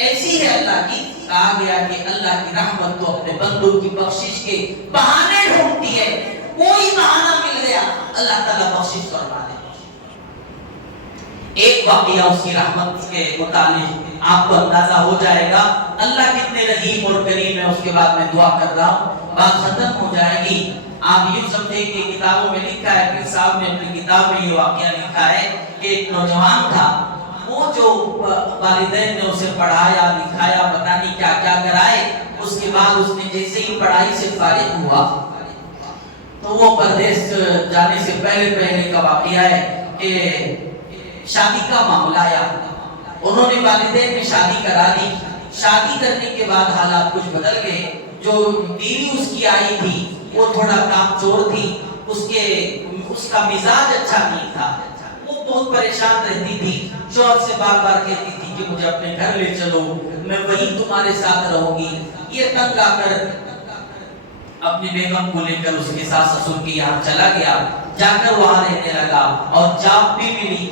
ایسی ہے اللہ کی، کہا گیا کہ اللہ کی رحمت تو اپنے بندوں کی بخشش کے بہانے ڈھونڈتی ہے۔ کوئی بہانہ مل گیا اللہ تعالیٰ بخشش فرما دے۔ ایک واقعہ اس کی رحمت کے متعلق آپ کو اندازہ ہو جائے گا اللہ کتنے رحیم اور کریم ہے۔ اس کے بعد میں دعا کر رہا ہوں، بات ختم ہو جائے گی۔ آپ یوں سمجھے کہ کتابوں میں لکھا ہے، پھر صاحب نے اپنی کتاب میں یہ واقعہ لکھا ہے کہ ایک نوجوان تھا، وہ جو والدین نے اسے پڑھایا لکھایا پتہ نہیں کیا کیا کرائے، اس کے بعد اس نے جیسے ہی پڑھائی سے فارغ ہوا تو وہ پردیس جانے سے پہلے کا واقعہ ہے کہ شادی کا معاملہ آیا۔ انہوں نے والدین نے شادی کرا دی۔ شادی کرنے کے بعد حالات کچھ بدل گئے۔ جو بیوی اس کی آئی تھی وہ تھوڑا کام چور تھی، اس کا مزاج اچھا نہیں تھا، وہ بہت پریشان رہتی تھی، شوہر سے بار بار کہتی تھی کہ مجھے اپنے گھر لے چلو، میں وہیں تمہارے ساتھ رہوں گی۔ یہ تنگ آ کر اپنی بیگم کو لے کر اس کے ساتھ سسر کے یہاں چلا گیا، جا کر وہاں رہنے لگا اور جاب بھی ملی،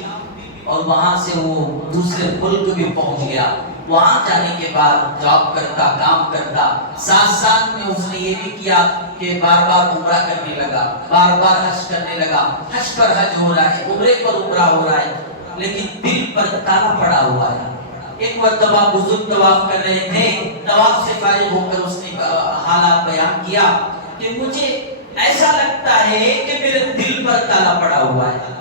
اور وہاں سے وہ دوسرے ملک بھی پہنچ گیا۔ وہاں جانے کے بعد جاب کرتا، کام کرتا، ساتھ میں اس نے یہ بھی کیا کہ بار بار عمرہ کرنے لگا، بار بار حج کرنے لگا۔ حج پر حج ہو رہا ہے، عمرے پر عمرہ ہو رہا ہے، لیکن دل پر تالا پڑا ہوا ہے۔ ایک مرتبہ بزرگ طواف کر رہے تھے، طواف سے فارغ ہو کر اس نے حالات بیان کیا کہ مجھے ایسا لگتا ہے کہ میرے دل پر تالا پڑا ہوا ہے۔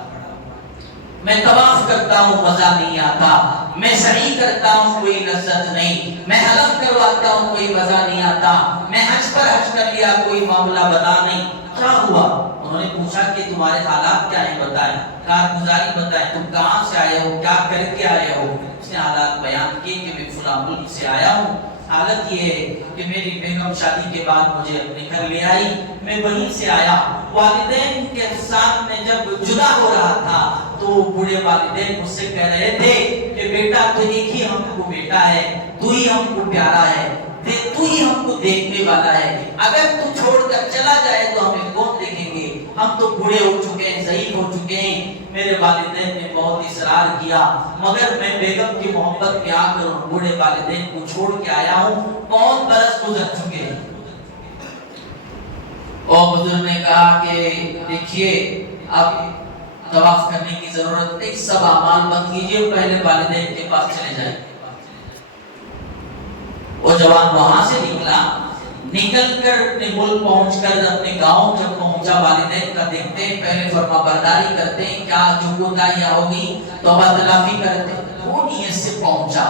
میں طواف کرتا ہوں مزہ نہیں آتا، میں سعی کرتا ہوں کوئی لذت نہیں، میں حلق کرواتا ہوں کوئی مزہ نہیں آتا، میں حج پر حج کر لیا کوئی معاملہ بتا نہیں، کیا ہوا؟ انہوں نے پوچھا کہ تمہارے حالات کیا ہیں بتائیں، کارگزاری بتائیں، تم کہاں سے آئے ہو، کیا کر کے آئے ہو؟ اس نے حالات بیان کیے کہ میں فلاں ملک سے آیا ہوں، حالت یہ ہے کہ میری بیگم شادی کے بعد مجھے اپنے گھر لے آئی، میں وہیں سے آیا۔ والدین کے ساتھ میں جب جدا ہو رہا تھا تو بوڑھے والدین مجھ سے کہہ رہے تھے کہ بیٹا تو ایک ہی ہم کو بیٹا ہے، تو ہی ہم کو پیارا ہے، تو ہی ہم کو دیکھنے والا ہے، اگر تو چھوڑ کر چلا جائے تو ہمیں کون دیکھیں گے؟ ہم تو بوڑھے ہو چکے ہیں، ضعیف ہو چکے ہیں۔ میرے والدین نے بہت اصرار کیا، مگر میں بیگم کی محبت میں آ کر ان بوڑھے والدین کو چھوڑ کے آیا ہوں، بہت برس گزر چکے ہیں۔ اور بزرگ نے کہا کہ دیکھیے اب طواف کرنے کی ضرورت نہیں، سب اعمال بند کیجیے، پہلے والدین کے پاس چلے جائیں۔ وہ جوان وہاں سے نکل کر اپنے ملک پہنچ کر اپنے گاؤں جب پہنچا، والدین کا دیکھتے ہیں، پہلے فرما برداری کرتے ہیں، کیا جو کوتاہیاں ہوگی توبہ تلافی کرتے ہیں، وہ نیت سے پہنچا۔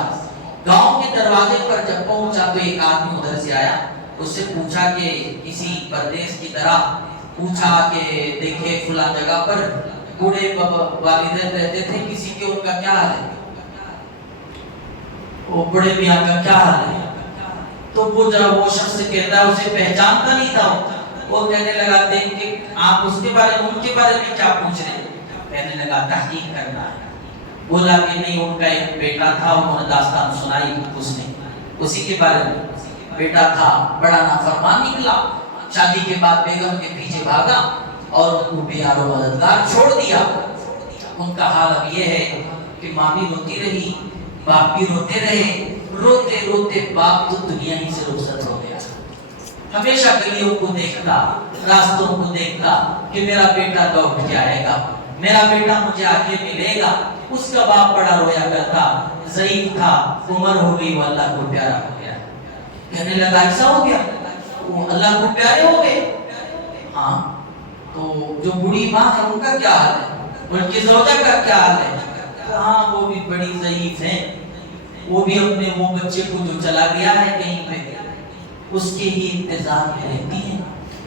گاؤں کے دروازے پر جب پہنچا تو ایک آدمی ادھر سے آیا، اس سے پوچھا کہ کسی پردیس کی طرح پوچھا کہ دیکھے فلاں جگہ پر بوڑھے والدین رہتے تھے، کسی کے ان کا کیا حال ہے؟ وہ بڑے میاں کا کیا حال ہے؟ تو وہ جب وہ شخص کہتا ہے اسے پہچانتا نہیں تھا، وہ کہنے لگا دیکھ کہ آپ اس کے بارے میں ان کے بارے میں کیا پوچھ رہے ہیں؟ کہنے لگا تحقیق کرنا ہے۔ بولا کہ نہیں ان کا ایک بیٹا تھا، انہوں نے داستان سنائی اس نے اسی کے بارے میں، بیٹا تھا بڑا نافرمان نکلا، شادی کے بعد بیگم کے پیچھے بھاگا اور ان کو بیار و مددگار چھوڑ دیا۔ ان کا حال اب یہ ہے کہ ماں بھی روتی رہی، باپ بھی روتے رہے، روتے روتے باپ تو دنیا ہی سے رخصت ہو گیا۔ ہمیشہ گلیوں کو دیکھتا، راستوں کو دیکھتا کہ میرا بیٹا لوٹ کے آئے گا، میرا بیٹا مجھے آگے ملے گا۔ اس کا باپ بڑا رویا کرتا، ضعیف تھا، عمر ہو گئی، وہ اللہ کو پیارا ہو گیا۔ کہنے لگا ایسا ہو گیا، وہ اللہ کو پیارے ہو گئے؟ ہاں، تو جو بوڑھی ماں ہے ان کا کیا حال ہے، ان کی زوجہ کا کیا حال ہے؟ ہاں وہ بھی بڑی ضعیف ہیں، وہ بھی اپنے وہ بچے کو جو چلا گیا ہے کہیں پہ اس کے ہی انتظار میں رہتی ہیں،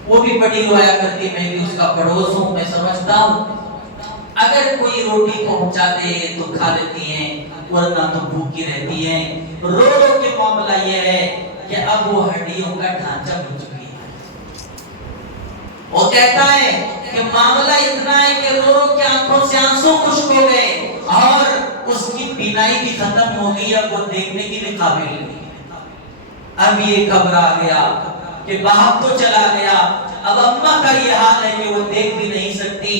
وہ بھی بڑی رویا کرتی، میں بھی اس کا پڑوس ہوں، میں سمجھتا ہوں اگر کوئی روٹی پہنچا دے تو کھا لیتی ہیں ورنہ تو بھوکی رہتی ہیں۔ رو رو کے معاملہ یہ ہے کہ اب وہ ہڈیوں کا ڈھانچہ بن چکی ہے۔ وہ کہتا ہے کہ معاملہ اتنا ہے کہ رو رو کے آنکھوں سے آنسو خشک ہو گئے اور اس کی بینائی بھی ختم ہو گئی، اب وہ دیکھنے کی بھی قابل نہیں۔ اب یہ گھبرا گیا کہ باپ تو چلا گیا، اب اماں کا یہ حال ہے کہ وہ دیکھ بھی نہیں سکتی،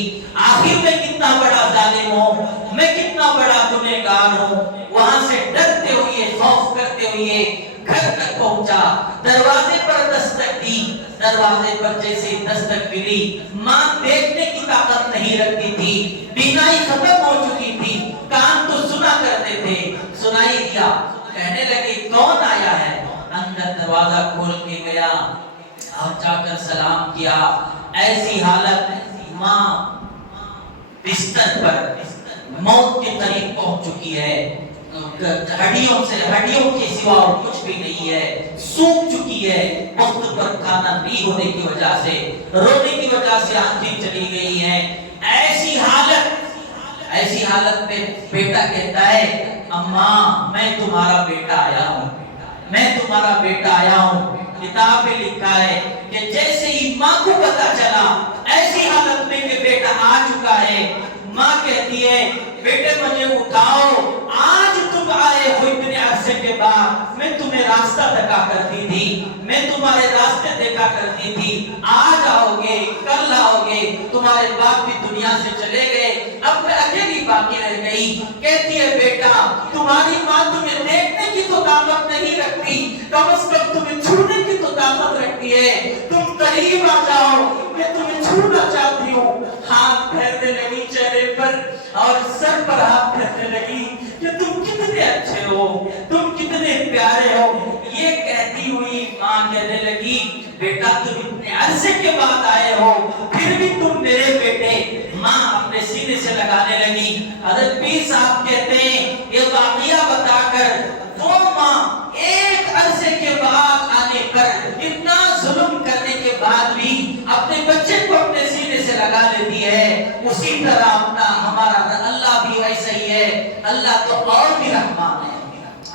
آخر میں کتنا بڑا ظالم ہوں، میں کتنا بڑا گنہگار ہوں۔ وہاں سے ڈرتے ہوئے، خوف کرتے ہوئے گھر تک پہنچا، دروازے پر دستک دی، دروازے پر جیسے دستک ملی، ماں دیکھنے کی طاقت نہیں رکھتی تھی، بینائی ختم ہو چکی تھی، کان تو سنا کرتے تھے، سنائی دیا۔ کہنے لگے کون آیا ہے؟ اندر دروازہ کھول کے گیا اور جا کر سلام کیا۔ ایسی حالت ماں بستر پر موت کے قریب پہنچ چکی ہے، ہڈیوں کے سوا اور کچھ بھی نہیں ہے، سوکھ چکی ہے، وقت پر کھانا نہیں ہونے کی وجہ سے، رونے کی وجہ سے آنکھیں چلی گئی ہیں۔ ایسی حالت میں بیٹا کہتا ہے اماں میں تمہارا بیٹا آیا ہوں، میں تمہارا بیٹا آیا ہوں۔ کتاب میں لکھا ہے کہ جیسے ہی ماں کو پتا چلا ایسی حالت میں کہ بیٹا آ چکا ہے، ماں کہتی ہے بیٹے مجھے اٹھاؤ، آج تم آئے ہو اتنے عرصے کے بعد، میں تمہیں راستہ دکھا کرتی تھی، میں تمہارے راستے دیکھا کرتی تھی، آج آؤ گے کل آؤ گے، تمہارے باپ بھی دنیا سے چلے گئے، اب میں اکیلی باقی رہ گئی۔ کہتی ہے بیٹا تمہاری ماں تمہیں دیکھنے کی تو طاقت نہیں رکھتی، کم از کم تمہیں چھونے کی تو طاقت رکھتی ہے، تم قریب آ جاؤ میں تمہیں چھونا چاہتی ہوں۔ ہاتھ پھیرنے لگی چہرے پر اور سر پر ہاتھ پھیرنے لگی کہ تم کتنے اچھے ہو، تم کتنے پیارے ہو۔ یہ کہتی ہوئی ماں کہنے لگی بیٹا تم اتنے عرصے کے بعد آئے ہو پھر بھی تم میرے بیٹے۔ ماں اپنے سینے سے لگانے لگی۔ حضرت پیر صاحب کہتے ہیں یہ واقعہ بتا کر وہ ماں ایک عرصے کے بعد آنے پر اتنا ظلم کرنے کے بعد بھی اپنے بچے کو اپنے سینے سے لگا لیتی ہے، اسی طرح اپنا ہمارا اللہ بھی ویسا ہی ہے۔ اللہ تو اور بھی رحمان ہے،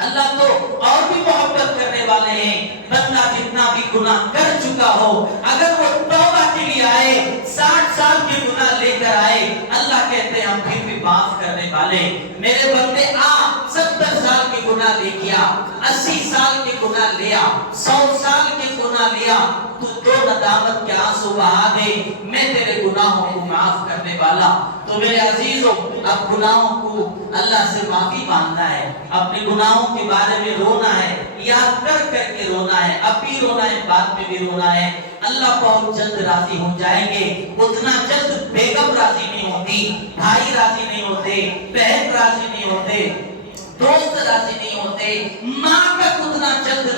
اللہ تو اور بھی محبت کرنے والے ہیں۔ بندہ جتنا بھی گناہ کر چکا ہو اگر وہ توبہ کے لیے آئے، 60 سال کے گناہ لے کر آئے، اللہ کہتے ہیں ہم پھر بھی معاف کرنے والے۔ میرے بندے آ 70 سال کے گناہ لے گیا، 80 سال کے گناہ لیا، 100 سال کے گناہ لیا، تو دو ندامت کے آنسو بہا دے، میں تیرے گناہوں کو معاف کرنے والا۔ تو میرے عزیزوں اب گناہوں کو اللہ سے معافی مانگنا ہے، اپنے گناہوں کے بارے میں رونا ہے، یاد کر کر کے رونا ہے، اب بھی رونا ہے، بعد میں بھی رونا ہے۔ اللہ بہت جلد راضی ہو جائیں گے، اتنا جلد بیگم راضی نہیں ہوتی، بھائی راضی نہیں ہوتے، بہن راضی نہیں ہوتے، دوست راضی نہیں ہوتے، ماں کا اتنا جلد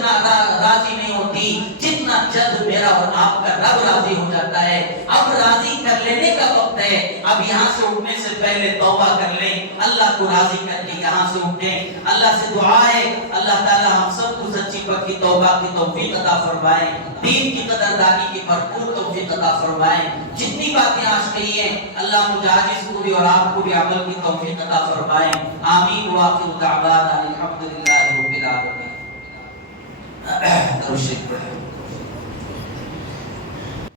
راضی نہیں ہوتی جتنا جلد میرا اور آپ کا رب راضی ہو جاتا ہے۔ اب راضی کر لینے کا وقت ہے، اب یہاں سے اٹھنے سے پہلے توبہ کر لیں، اللہ کو راضی کر کے یہاں سے اٹھیں۔ اللہ سے دعا ہے اللہ تعالی ہم سب کو سچی پکی توبہ کی توفیق عطا فرمائے، دین کی قدردانی کی بھرپور توفیق عطا فرمائے۔ جتنی باتیں آج کہی ہیں اللہ مجھے عاجز کو بھی اور آپ کو بھی عمل کی توفیق عطا فرمائے۔ آمین۔ وآخر دعوانا الحمدللہ رب العالمین۔ درود شریف پڑھیں.